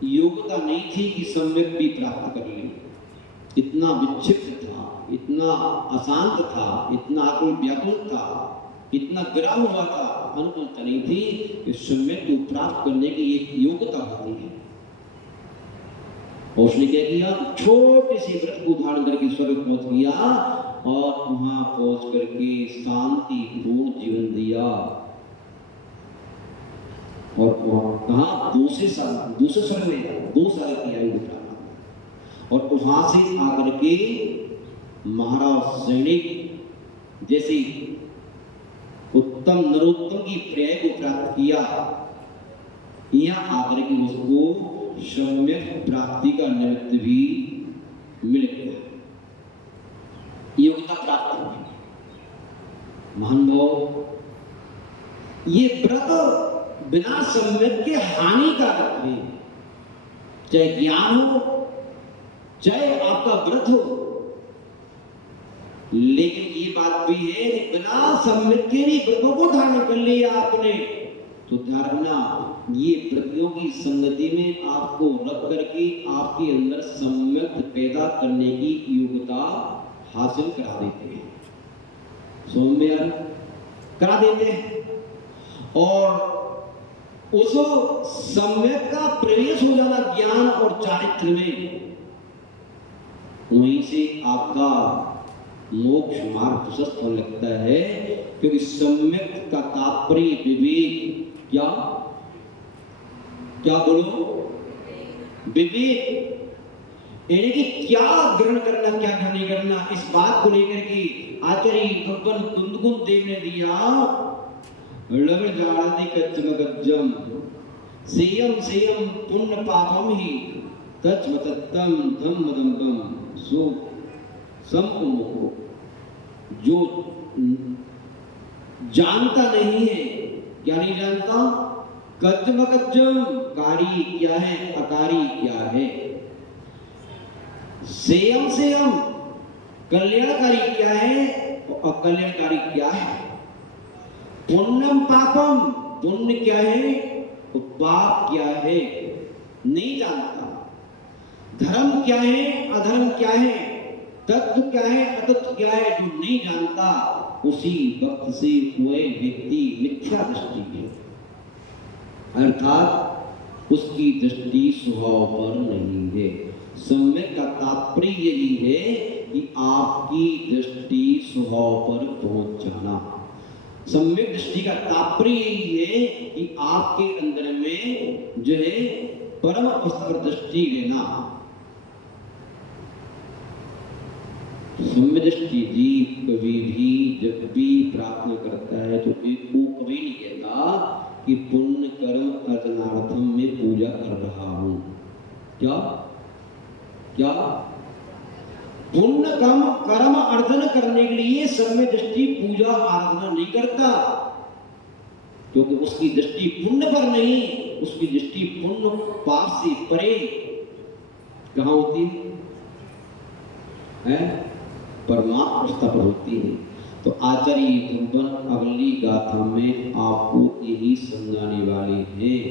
योग्यता नहीं थी कि सम्यक भी प्राप्त कर ले, इतना विक्षिप्त था, इतना अशांत था, इतना आकुल व्याकुल था, इतना गिरा हुआ था, अनुकूलता नहीं थी कि सम्यक को प्राप्त करने की एक योग्यता होती है। और उसने क्या किया, छोटे से व्रत को धारण करके स्वर्ग पहुंच गया और वहां पहुंच करके शांति पूर्ण जीवन दिया। और वहां कहा दूसरे स्वर्ग में 2 साल की आयु प्राप्त, और वहां से आकर के महाराज सैनिक जैसे उत्तम नरोत्तम की पर्याय को प्राप्त किया, यहाँ आकर के उसको सम्यक प्राप्ति का निमित्त भी मिल गया, योग्यता प्राप्त हुई। महानुभाव, ये व्रत बिना सम्यक के हानिकारक है, चाहे ज्ञान हो चाहे आपका व्रत हो, लेकिन ये बात भी है कि बिना सम्यक के भी व्रतों को धारण कर लिया आपने तो ध्यान रखना, ये व्रतियों की संगति में आपको रख करके आपके अंदर सम्यक पैदा करने की योग्यता हासिल करा देते हैं, सौम्य करा देते हैं, और उस सम्यक का प्रवेश हो जाना ज्ञान और चारित्र में, वहीं से आपका मोक्ष मार्ग प्रशस्त होने लगता है। क्योंकि सम्यक का तात्पर्य विवेक, क्या क्या बोलो, विवेक, यानी कि क्या ग्रहण करना क्या ग्रहण नहीं करना, इस बात को लेकर के आचार्य भगवान कुंदकुंद देव ने दिया लवण जाड़ादि कच्चमगज्जम सेयम सेयम पुण्य पापम ही तच्मतत्तम धम्मदम्बम सो समको, जो जानता नहीं है, क्या नहीं जानता, कच्चमगज्जम, कारी क्या है, अकारी क्या है, सेयम सेयम, कल्याणकारी क्या है और अकल्याणकारी क्या है, पुण्यम पापम, पुण्य क्या है और पाप क्या है, नहीं जानता, धर्म क्या है अधर्म क्या है, तत्व क्या है अतत्व क्या है, जो नहीं जानता उसी वक्त से हुए व्यक्ति मिथ्या दृष्टि है, अर्थात उसकी दृष्टि स्वभाव पर नहीं है। सम्यक का तात्पर्य यही है कि आपकी दृष्टि स्वभाव पर पहुंच जाना। सम्यक दृष्टि का तात्पर्य यही है कि आपके अंदर में जो है परम अवस्था पर दृष्टि लेना। सम्य दृष्टि जीव कभी भी जब भी प्रार्थना करता है तो एक वो कभी नहीं कहता कि पुण्य कर्म अर्चनार्थम में पूजा कर रहा हूं। क्या क्या पुण्य कर्म अर्जन करने के लिए सम्य दृष्टि पूजा आराधना नहीं करता, क्योंकि उसकी दृष्टि पुण्य पर नहीं, उसकी दृष्टि पुण्य पाप से परे कहां होती है? परमात्मा अवस्था पर होती है। तो आचार्य भगवान अगली गाथा में आपको यही समझाने वाले हैं।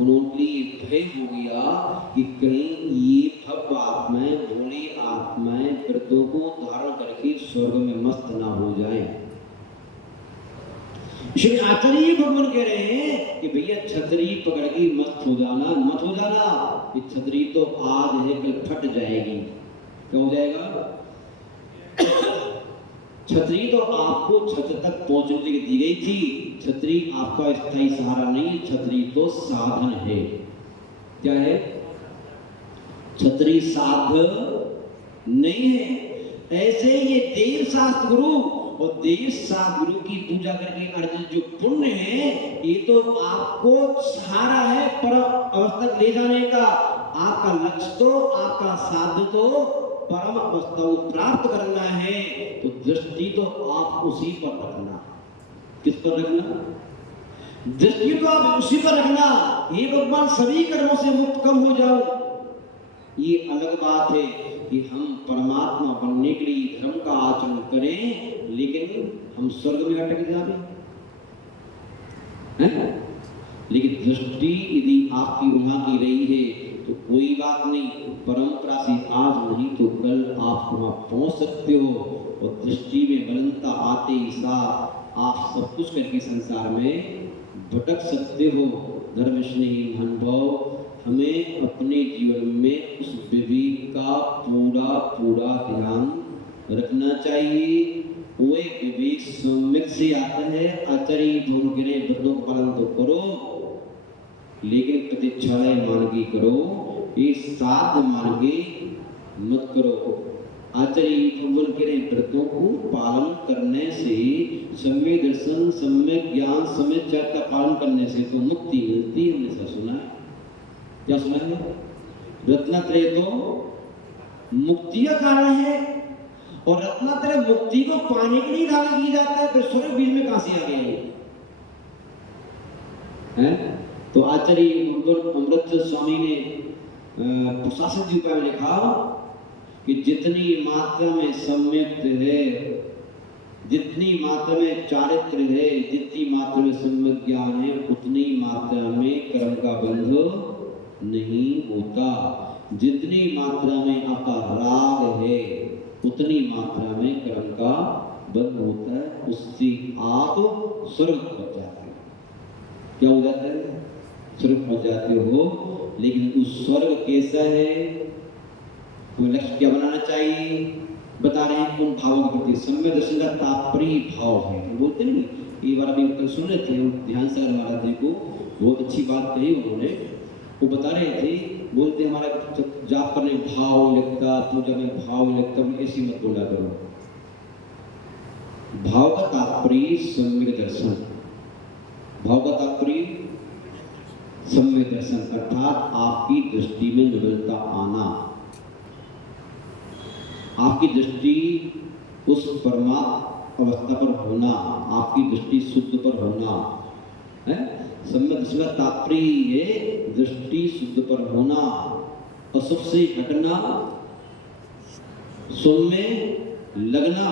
उन्होंने ये भय हो गया कि कहीं ये भव्य आत्माएं, भोली आत्माएं व्रतों को धारण करके स्वर्ग में मस्त ना हो जाएं। इसलिए आचार्य भगवान कह रहे हैं कि भैया छतरी पकड़ के मस्त हो जाना, मत हो जाना। ये छतरी तो आज है कल फट जाएगी। क्या हो जाएगा? छतरी तो आपको छत तक पहुंचने के लिए दी गई थी। छतरी आपका स्थायी सहारा नहीं, छतरी तो साधन है। क्या है? छतरी साधन नहीं है। ऐसे ये देव शास्त्र गुरु और देव शास्त्र गुरु की पूजा करके अर्जित जो पुण्य है, ये तो आपको सहारा है परम अवस्था तक ले जाने का। आपका लक्ष्य तो, आपका साध्य तो परम अवस्था को प्राप्त करना है। तो दृष्टि तो आप उसी पर रखना। किस पर रखना? दृष्टि तो आप उसी पर रखना। हे भगवान सभी कर्मों से मुक्त कब हो जाओ। ये अलग बात है कि हम परमात्मा बनने के लिए धर्म का आचरण करें, लेकिन हम स्वर्ग में अटक जाए। लेकिन दृष्टि यदि आपकी वहां की रही है तो कोई बात नहीं, परंपरा से आज नहीं तो कल आप वहां पहुंच सकते हो। और दृष्टि में बलनता आते ही साथ आप सब कुछ करके संसार में भटक सकते हो। धर्म स्नेही अनुभव हमें अपने जीवन में उस विवेक का पूरा ध्यान रखना चाहिए। वो एक विवेक सम्यक से आता है। आचार्य भगवान व्रतों का पालन तो करो, लेकिन प्रतीक्षालय मान के करो, ये साध मान के मत करो। आचार्य भगवान के व्रतों को पालन करने से, सम्यक दर्शन, सम्यक ज्ञान, सम्यक चर्चा का पालन करने से तो मुक्ति मिलती है। हमने सब सुना है। क्या सुना है? रत्नात्रय तो मुक्ति का कारण है, और रत्नात्रय मुक्ति को पाने के लिए धारण किया जाता है। फिर स्वर्ग बीज में कहां से आ गया ये? तो आचार्य अमृत स्वामी ने प्रशासन जी पर लिखा कि जितनी मात्रा में सम्यक है, जितनी मात्रा में चारित्र है, जितनी मात्रा में सम्यक ज्ञान है, उतनी मात्रा में कर्म का बंध नहीं होता। जितनी मात्रा में आपका राग है, उतनी मात्रा में कर्म का बंध होता है। उससे आप स्वर्ग पहुंच जाते हो। क्या हो जाता है? स्वर्ग पहुंच जाते हो। लेकिन उस स्वर्ग कैसा है, कोई लक्ष्य क्या बनाना चाहिए? बता रहे हैं उन भावों के प्रति। सम्यक दर्शन का तात्पर्य भाव है। बोलते नहीं, ये बार अभी कल सुन रहे थे हम ध्यान से महाराज जी को, बहुत अच्छी बात कही उन्होंने। वो बता रहे थे, बोलते हमारा जाप करने भाव लगता, पूजा में भाव लगता, ऐसी मत बोला करो। भाव का तात्पर्य सम्यक दर्शन। भाव का तात्पर्य सम्यक दर्शन, अर्थात आपकी दृष्टि में निरंतरता आना, आपकी दृष्टि उस परमात्मा अवस्था पर होना, आपकी दृष्टि शुद्ध पर होना है। सम्यक दर्शन का तात्पर्य है दृष्टि शुद्ध पर होना, अशुभ से हटना, शुभ में लगना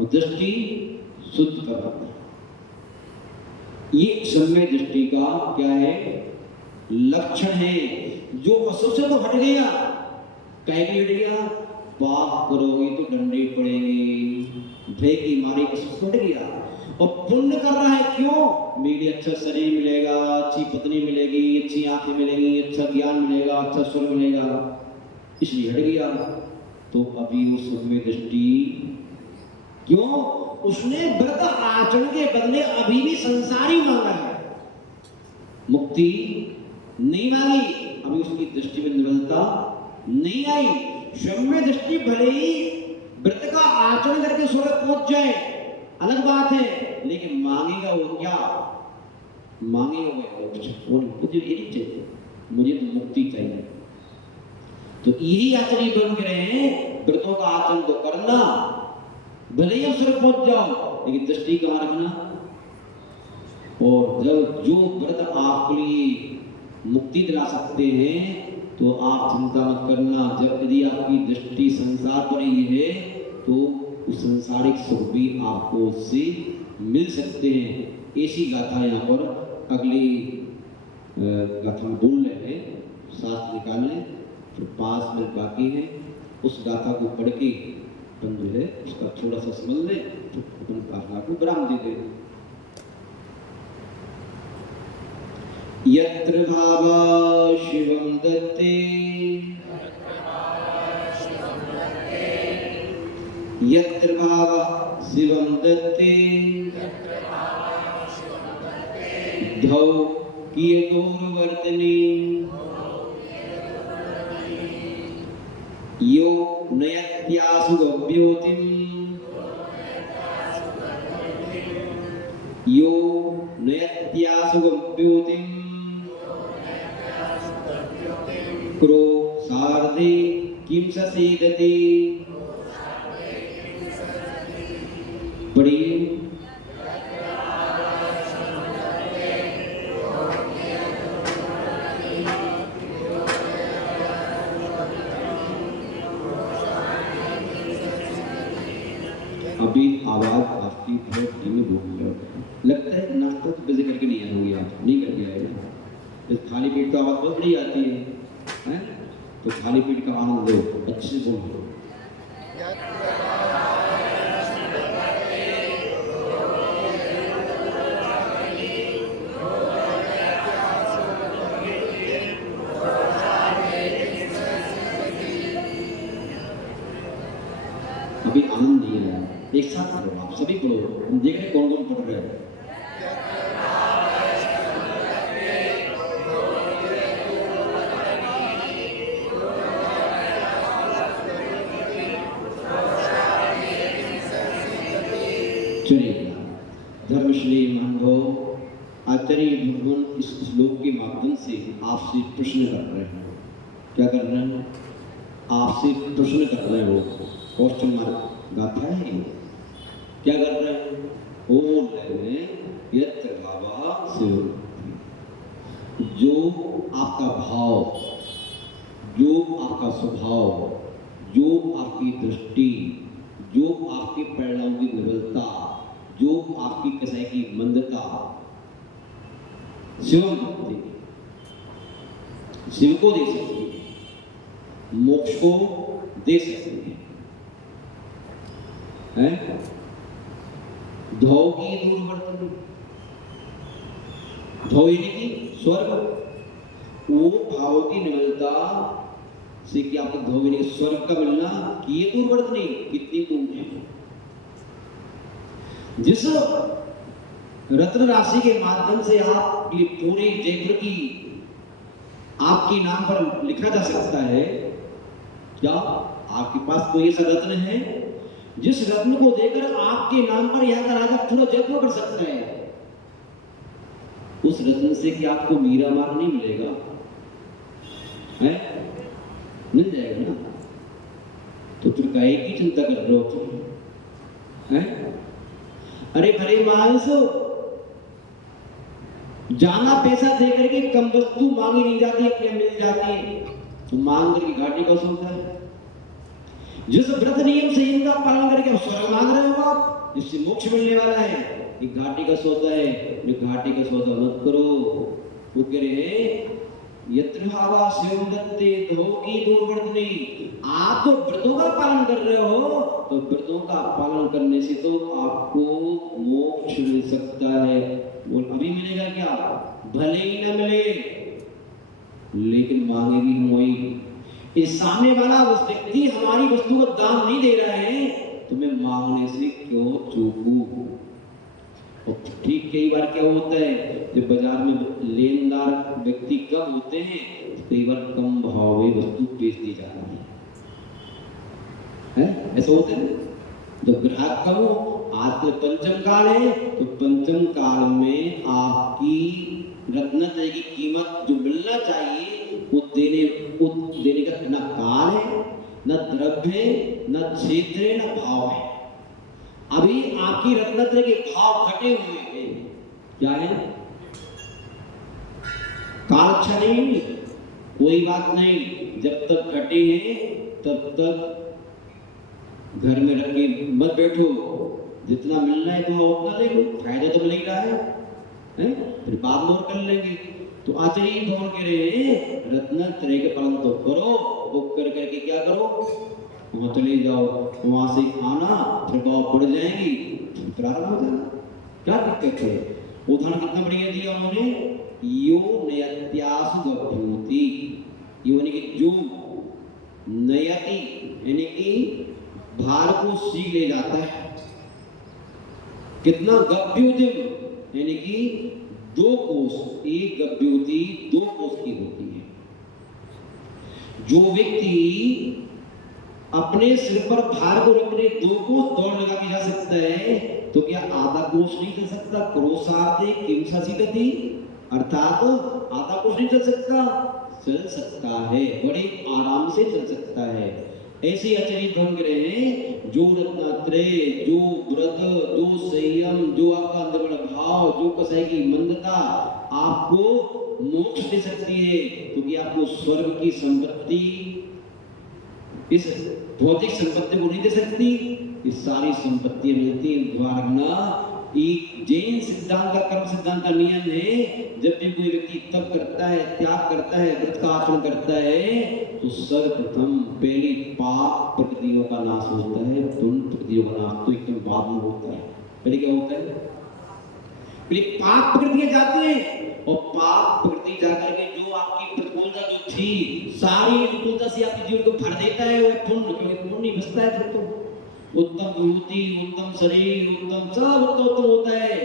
और दृष्टि शुद्ध पर रखना। ये सम्यक दृष्टि का क्या है? लक्षण है। जो अशुभ से तो हट गया, कह के हट गया, पाप करोगे तो डंडे पड़ेंगे, भय की मारे अशुभ हट गया। और पुण्य कर रहा है क्यों? मेरे अच्छा शरीर मिलेगा, अच्छी पत्नी मिलेगी, अच्छी आंखें मिलेंगी, अच्छा ज्ञान मिलेगा, अच्छा स्वर्ग मिलेगा, इसलिए हट गया। तो अभी वो सम्यक दृष्टि क्यों? उसने व्रत आचरण के बदले अभी भी संसार ही मांगा है। मुक्ति नहीं मांगी, अभी उसकी दृष्टि में निर्बलता नहीं आई। स्वयं में दृष्टि भले ही व्रत का आचरण करके स्वर्ग पहुंच जाए, अलग बात है, लेकिन मांगेगा वो क्या? मांगेगा वो मोक्ष। और मुझे ये नहीं चाहिए, मुझे तो मुक्ति चाहिए। तो यही आचरण बन के रहे, व्रतों का आचरण तो करना, भले ही स्वर्ग पहुंच जाओ, लेकिन दृष्टि कहाँ रखना। और जब जो व्रत आपके लिए मुक्ति दिला सकते हैं तो आप चिंता मत करना। जब यदि आपकी दृष्टि संसार पर ही है तो उस सांसारिक सुख भी आपको उससे मिल सकते हैं। ऐसी गाथा यहाँ पर अगली गाथा में बोल रहे हैं, शास्त्र निकालने, फिर 5 मिनट बाकी है। उस गाथा को पढ़ के अपन जो है उसका थोड़ा सा समझ लें, तो अपन प्रार्थना को विराम दे दें। यत्र भावा शिवं दत्ते, यत्र भावा शिवं दत्ते, धौ किए दूरवर्तने, यो नयत्यासु गव्योतिम, यो नयत्यासु गव्योतिम, क्रो सार्धे किम ससेदते। पढ़िए। अभी आवाज आपकी बहुत धीमी हो गई है, लगता है नाश्ता तो वैसे करके नहीं आए होंगे आप, नहीं करके आए ना। इस खाली पेट तो आवाज बहुत बड़ी आती है, हैं? तो खाली पेट का आनंद लो, अच्छे से बोलो। अभी आनंद नहीं आया, एक साथ पढ़ो, आप सभी पढ़ो, हम देख रहे कौन कौन पढ़ रहे हैं। चलिए, धर्मश्री महानुभाव, आचार्य भगवान इस श्लोक के माध्यम से आपसे प्रश्न कर रहे हैं। क्या कर रहे हैं? आपसे प्रश्न कर रहे हो, क्वेश्चन मार्क गाथा है ये। क्या कर रहे हैं? बोल रहे हैं यत्र भावा शिव, जो आपका भाव, जो आपका स्वभाव, जो आपकी दृष्टि, जो आपके परिणाम की निर्बलता, जो आपकी कसाई की मंदता, शिवम शिव को दे सकती है, मोक्ष को दे सकती है। धौ की दूरवर्तन, धौ की स्वर्ग, वो भाव की निर्बलता से क्या आपको धोबिनी स्वर्ग का मिलना, किए दूरवर्तनी, कितनी दूर है। जिस रत्न राशि के माध्यम से आप ये पूरे जयपुर की आपके नाम पर लिखा जा सकता है, क्या आपके पास कोई ऐसा रत्न है जिस रत्न को देकर आपके नाम पर यहाँ का राजा पूरा जयपुर कर सकता है? उस रत्न से क्या आपको मीरा मार नहीं मिलेगा? है? मिल जाएगा ना। तो फिर काहे की चिंता कर रहे हो तुम? हैं? अरे भले मानस, जाना पैसा देकर के कम वस्तु मांगी नहीं जाती, अपने मिल जाती है। तो मांग करके घाटी का सोचता है। जिस व्रत नियम से इनका पालन करके स्वर्ग मांग रहे हो आप, जिससे मोक्ष मिलने वाला है, एक घाटी का सौदा है। जो घाटी का सौदा मत करो। वो कह रहे हैं यत्र भावा शिव दत्ते धोकी दूरवर्तनी। आप तो व्रतों का पालन कर रहे हो, तो व्रतों का पालन करने से तो आपको मोक्ष मिल सकता है। वो अभी मिलेगा क्या? भले ही न मिले, लेकिन मांगेगी हम वही। इस सामने वाला उस व्यक्ति हमारी वस्तु को दान नहीं दे रहा है, तो मैं मांगने से क्यों चूकूं? और ठीक कई बार क्या होता है, जब बाजार में लेनदार व्यक्ति कम होते हैं तो कई बार कम भाव में वस्तु बेच दी जाती है, ऐसा होता है। तो ग्राहक कम हो, आज तो पंचम काल है, तो पंचम काल में आपकी रत्नत्रय की कीमत जो मिलना चाहिए वो देने का न काल है, न द्रव्य है, न क्षेत्र है, न भाव है। अभी आपकी रत्नत्रय के भाव घटे हुए हैं। क्या है? काल अच्छा नहीं, कोई बात नहीं, जब तक घटे हैं तब तक घर में रख के मत बैठो, जितना मिलना है तो उतना ले लो, फायदा तो मिल ही रहा है, फिर बाद में और कर लेंगे। तो आचार्य भगवान कह रहे हैं रत्नत्रय के पालन तो करो, बुक कर करके क्या करो, वहां चले जाओ, वहां से आना, फिर भाव बढ़ जाएंगी, फिर आराम हो जाना, क्या दिक्कत है। उदाहरण कितना बढ़िया दिया उन्होंने, यो नयत्यासु गभ्यूति, यो यानी कि जो नयति यानी कि भार को सीख ले जाता है, कितना गभ्युतिम यानी कि 2 कोस, एक गभ्युति 2 कोस की होती है। जो व्यक्ति अपने सिर पर भार को रखने 2 कोस दौड़ लगा के जा सकता है, तो क्या आधा कोस नहीं चल सकता? क्रोशार्थे किम ससिदति, अर्थात आधा कोस नहीं चल सकता, चल सकता है, बड़े आराम से चल सकता है। ऐसे आचार्य ढंग रहे हैं, जो रत्नत्रय, जो व्रत, जो संयम, जो आपका अंतर्गुण भाव, जो कसाई की मंदता आपको मोक्ष दे सकती है, क्योंकि आपको स्वर्ग की संपत्ति इस भौतिक संपत्ति को नहीं दे सकती। ये सारी संपत्तियां मिलती हैं द्वारा। एक जैन सिद्धांत का, कर्म सिद्धांत का नियम है, जब भी कोई व्यक्ति तप करता है, त्याग करता है, व्रत का आचरण करता है, तो सर्वप्रथम पहले पाप प्रकृतियों का नाश होता है, पुण्य प्रकृतियों का नाश तो एकदम बाद में होता है। पहले क्या होता है? पहले पाप प्रकृतियां जाती हैं, और पाप प्रकृति जाकर के जो आपकी प्रतिकूलता जो थी, सारी प्रतिकूलता से आपके जीवन को भर देता है, वो पुण्य, क्योंकि पुण्य बचता है फिर तो उत्तम विभूति, उत्तम शरीर, उत्तम सब उत्तम होता है।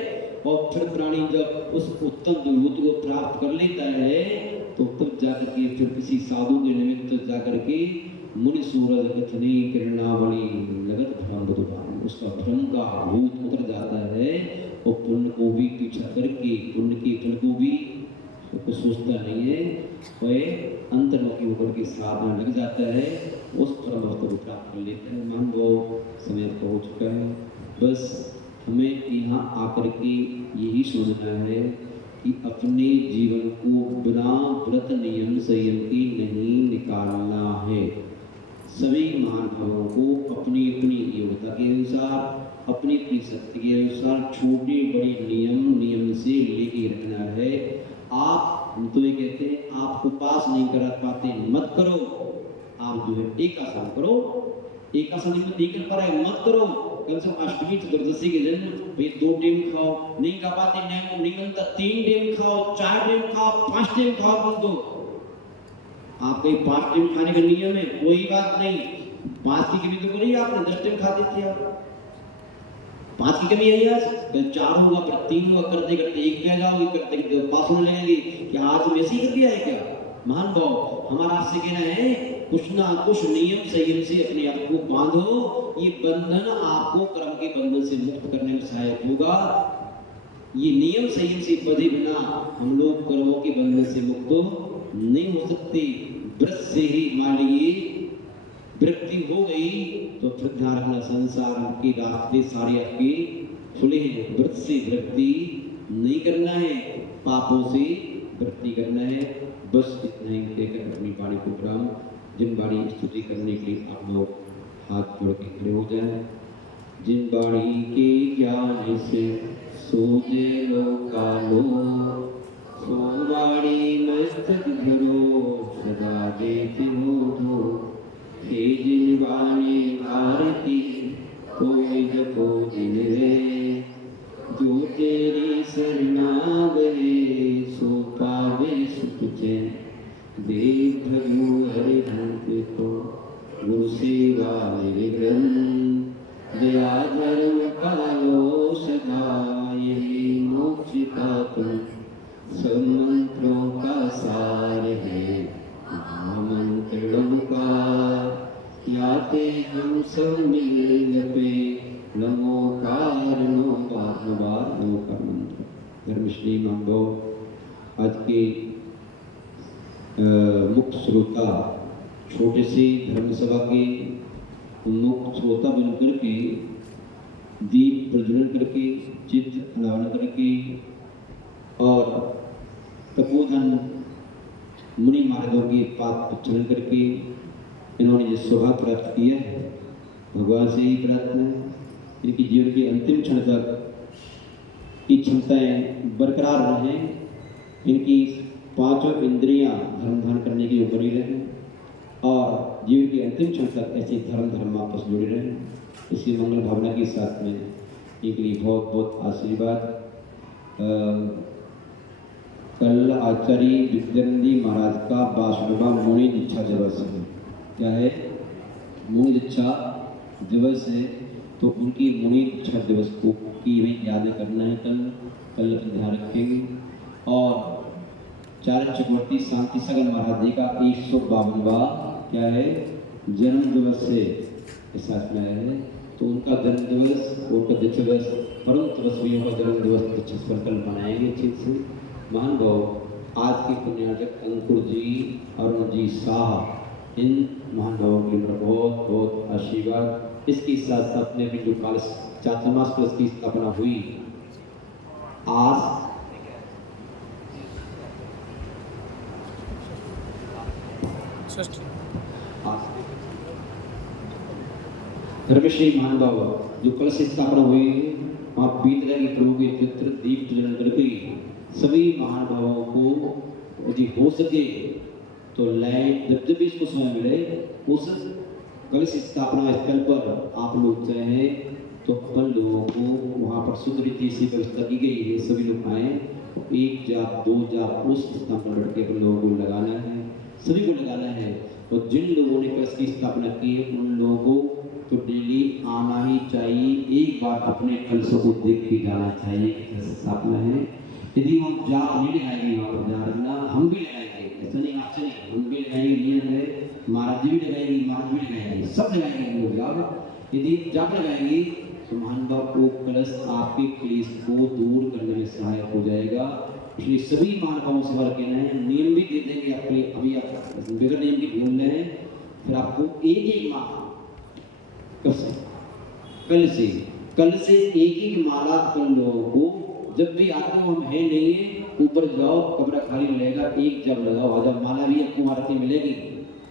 और फिर प्राणी जब उस उत्तम विभूति को प्राप्त कर लेता है, तो तब जाकर के फिर किसी साधु के निमित्त जाकर के मुनि सूरज कथनी किरणावली लगत भ्रम बदुपान, उसका भ्रम का भूत उतर जाता है, और पुण्य को भी पीछा करके, पुण्य के फल को भी कुछ सोचता नहीं है, वह अंतर्मुखी होकर के साधना लग जाता है, उस परम अवस्था को प्राप्त कर लेते हैं। मान वो समय हो चुका है, बस हमें यहाँ आकर के यही समझना है कि अपने जीवन को बिना व्रत नियम संयम के नहीं निकालना है। सभी मानवों को अपनी अपनी योग्यता के अनुसार, अपनी अपनी शक्ति के अनुसार छोटे बड़े नियम से लेके रखना है। आप, हम तो ये कहते हैं, आप उपास नहीं कर पाते मत करो, आप जो है एक आसन करो, एक आसन नहीं कर पा रहे मत करो, कम से कम अष्टमी चतुर्दशी के दिन भाई 2 टाइम खाओ, नहीं खा पाते नहीं बनता 3 टाइम खाओ, 4 टाइम खाओ, 5 टाइम खाओ, बन दो। आप कहीं 5 टाइम खाने का नियम है, कोई बात नहीं, 5 की कमी तो करी आपने, 10 टाइम खाते थे आप, 5 की कमी है आज, कल 4 हुआ, फिर 3 हुआ, करते करते 1 कह जाओगे, करते करते 5 होने लगेंगे। क्या आज वैसे ही कर दिया है क्या? महान भाव, हमारा आपसे कहना है, कुछ ना कुछ नियम संयम से अपने आप को बांधो। ये बंधन आपको कर्म के बंधन से मुक्त करने में सहायक होगा। ये नियम संयम से बंधे बिना हम लोग कर्मों के बंधन से मुक्त नहीं हो सकते। व्रत से ही मान लीजिए वृत्ति हो गई तो फिर ध्यान रखना, संसार के रास्ते सारे आपके खुले हैं। व्रत से वृत्ति नहीं करना है, पापों से वृत्ति करना है। बस इतना ही कहकर अपनी वाणी को विराम। जिन वाणी स्तुति करने के लिए आप लोग हाथ जोड़ के खड़े हो जाएं। जिन वाणी के ज्ञान से सोजे लोकालो, सो वाणी मस्तक धरो सदा देते हो। हे जिन वाणी भारती कोई जपो दिन रे, जो तेरी शरणा गए सो पावे सुख चैन। देख भगु हरि भक्त को गुरु सेवा निर्ग्रहण, दया धर्म पालो सदा यही तुम, सब मंत्रों का सार है महामंत्र ओंकार। याते हम सब मिल पे नमोकार नमोकार मंत्र। धर्मश्री मंगो आज के मुख्य श्रोता छोटे से धर्मसभा के मुख्य श्रोता बनकर के दीप प्रज्वलन करके चित्त अनावरण करके और तपोधन मुनि महाराजों के पाप उच्चारण करके इन्होंने जो सौभाग्य प्राप्त किया है, भगवान से ही प्रार्थना है इनकी जीवन के अंतिम क्षण तक की क्षमताएं बरकरार रहें, इनकी पांचों इंद्रियां धर्म धारण करने की बनी रहें और जीवन के अंतिम क्षण तक ऐसे धर्म आपस जुड़े रहें। इसी मंगल भावना के साथ में इनके लिए बहुत बहुत आशीर्वाद। कल आचार्य विद्यानंदी महाराज का 52वां मुनि दीक्षा दिवस है। क्या है? मुनि दीक्षा दिवस है, तो उनकी मुनि दीक्षा दिवस को की भी याद करना है। कल ध्यान रखेंगे। और चारण चक्रवर्ती शांति सगन महाराज जी का 152वां क्या है जन्म दिवस है, साथ में है, तो उनका जन्म दिवस, उनका दीक्षा दिवस, परम तपस्वियों का जन्म दिवस दीक्षा पर कल मनाएंगे ठीक से। महान भाव आज के पुण्यार्चक अंकुर जी, अरुण जी शाह, इन महान भावों के लिए बहुत बहुत आशीर्वाद। इसके साथ साथ अपने भी जो काल चातुर्मास प्लस की स्थापना हुई आज धर्मश्री महान बाबा जो कल से स्थापना हुई वहाँ बीत रहे प्रभु के चित्र दीप प्रज्वलन करके सभी महान भावों को यदि हो सके तो लाइट जब भी इसको समय मिले उस कल से स्थापना स्थल पर आप लोग चाहे तो अपन लोगों को वहाँ पर शुद्ध रीति से व्यवस्था की गई है, सभी लोग आए, 1 जाप 2 जाप उस स्थान पर बैठ के अपन लोगों को लगाना है, सभी को लगाना है। और जिन लोगों ने कलश की स्थापना की है उन लोगों को तो डेली आना ही चाहिए, एक बार अपने कलशों को देख के जाना चाहिए। स्थापना है, यदि हम जाप नहीं लगाएंगे वहाँ पर ध्यान रखना, हम भी लगाएंगे, ऐसा नहीं आपसे नहीं, हम भी लगाएंगे, नियम है, महाराज जी भी लगाएंगे, महाराज भी लगाएंगे, सब लगाएंगे हम लोग जाप। यदि जाप लगाएंगे तो महान बाप को कलश आपके क्लेश को दूर करने में सहायक हो जाएगा। इसलिए सभी महानुभावों से बार कहना है, नियम भी दे देंगे आपके, अभी आप बगैर नियम के ढूंढ रहे हैं, फिर आपको एक माह कल से एक माला अपन लोगों को जब भी आते हो, हम है नहीं है, ऊपर जाओ, कमरा खाली रहेगा, एक जब लगाओ, जब माला भी आपको आरती मिलेगी,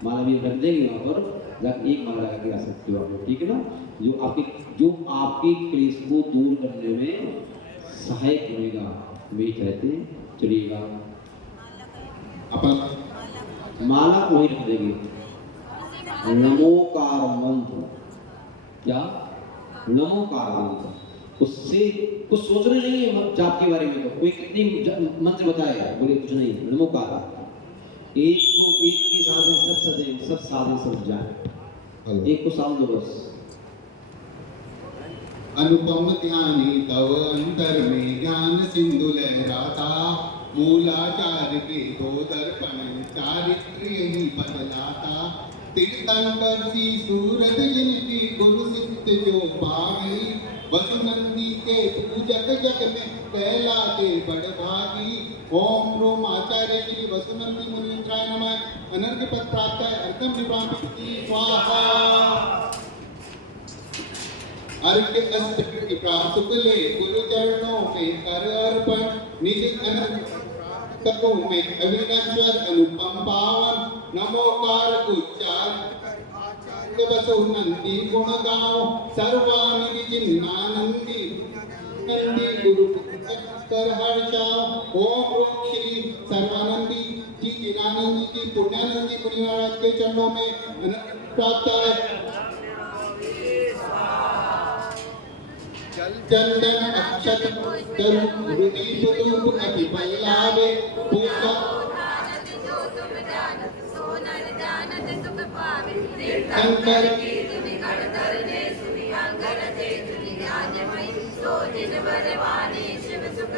माला भी रख देंगे वहाँ पर, जब एक माला लगा के आ सकते हो आप, ठीक है ना, जो आपके क्लेश को दूर करने में सहायक बनेगा, वे कहते हैं। चलिएगा अपन माला को ही रख देंगे, नमोकार मंत्र, क्या नमोकार मंत्र, उससे कुछ सोचना नहीं है जाप के बारे में, तो कोई कितनी मंत्र बताएगा, बोले कुछ नहीं, नमोकार एक को एक के साधे सब सदे, सब साधे सब जाए, एक को साध दो बस। अनुपम ध्यानी तव अंतर में ज्ञान सिंधु लहराता, मूलाचार्य के 2 दर्पण चारित्र यही बदलाता, तीर्थंकर सी सूरत जिनकी गुरु सिद्ध जो भागी, वसुनंदी के पूजक जग में कहलाते बड़ भागी। ओम रोम आचार्य श्री वसुनंदी मुनीन्द्राय नमः। अनर्घ्य पद प्राप्त है, अर्घ्यम विप्रांति स्वाहा। अर्घ्य अष्टक की प्राप्त ले गुरु चरणों में कर अर्पण, निज अनंत तपों में अविनश्वर अनुपम पावन, नमोकार उच्चार वसुनंदी गुण गाओ, सर्वानिधि जिन्नानंदी नंदी गुरु कर हर्षाओ। ओम रूप श्री सर्वानंदी जी जिनानंदी जी पुण्यानंदी मुनि महाराज के चरणों में प्राप्त है। चंदन अक्षत तरु रुदि पुरूप अति बल्लावे, पूजा शंकर सुख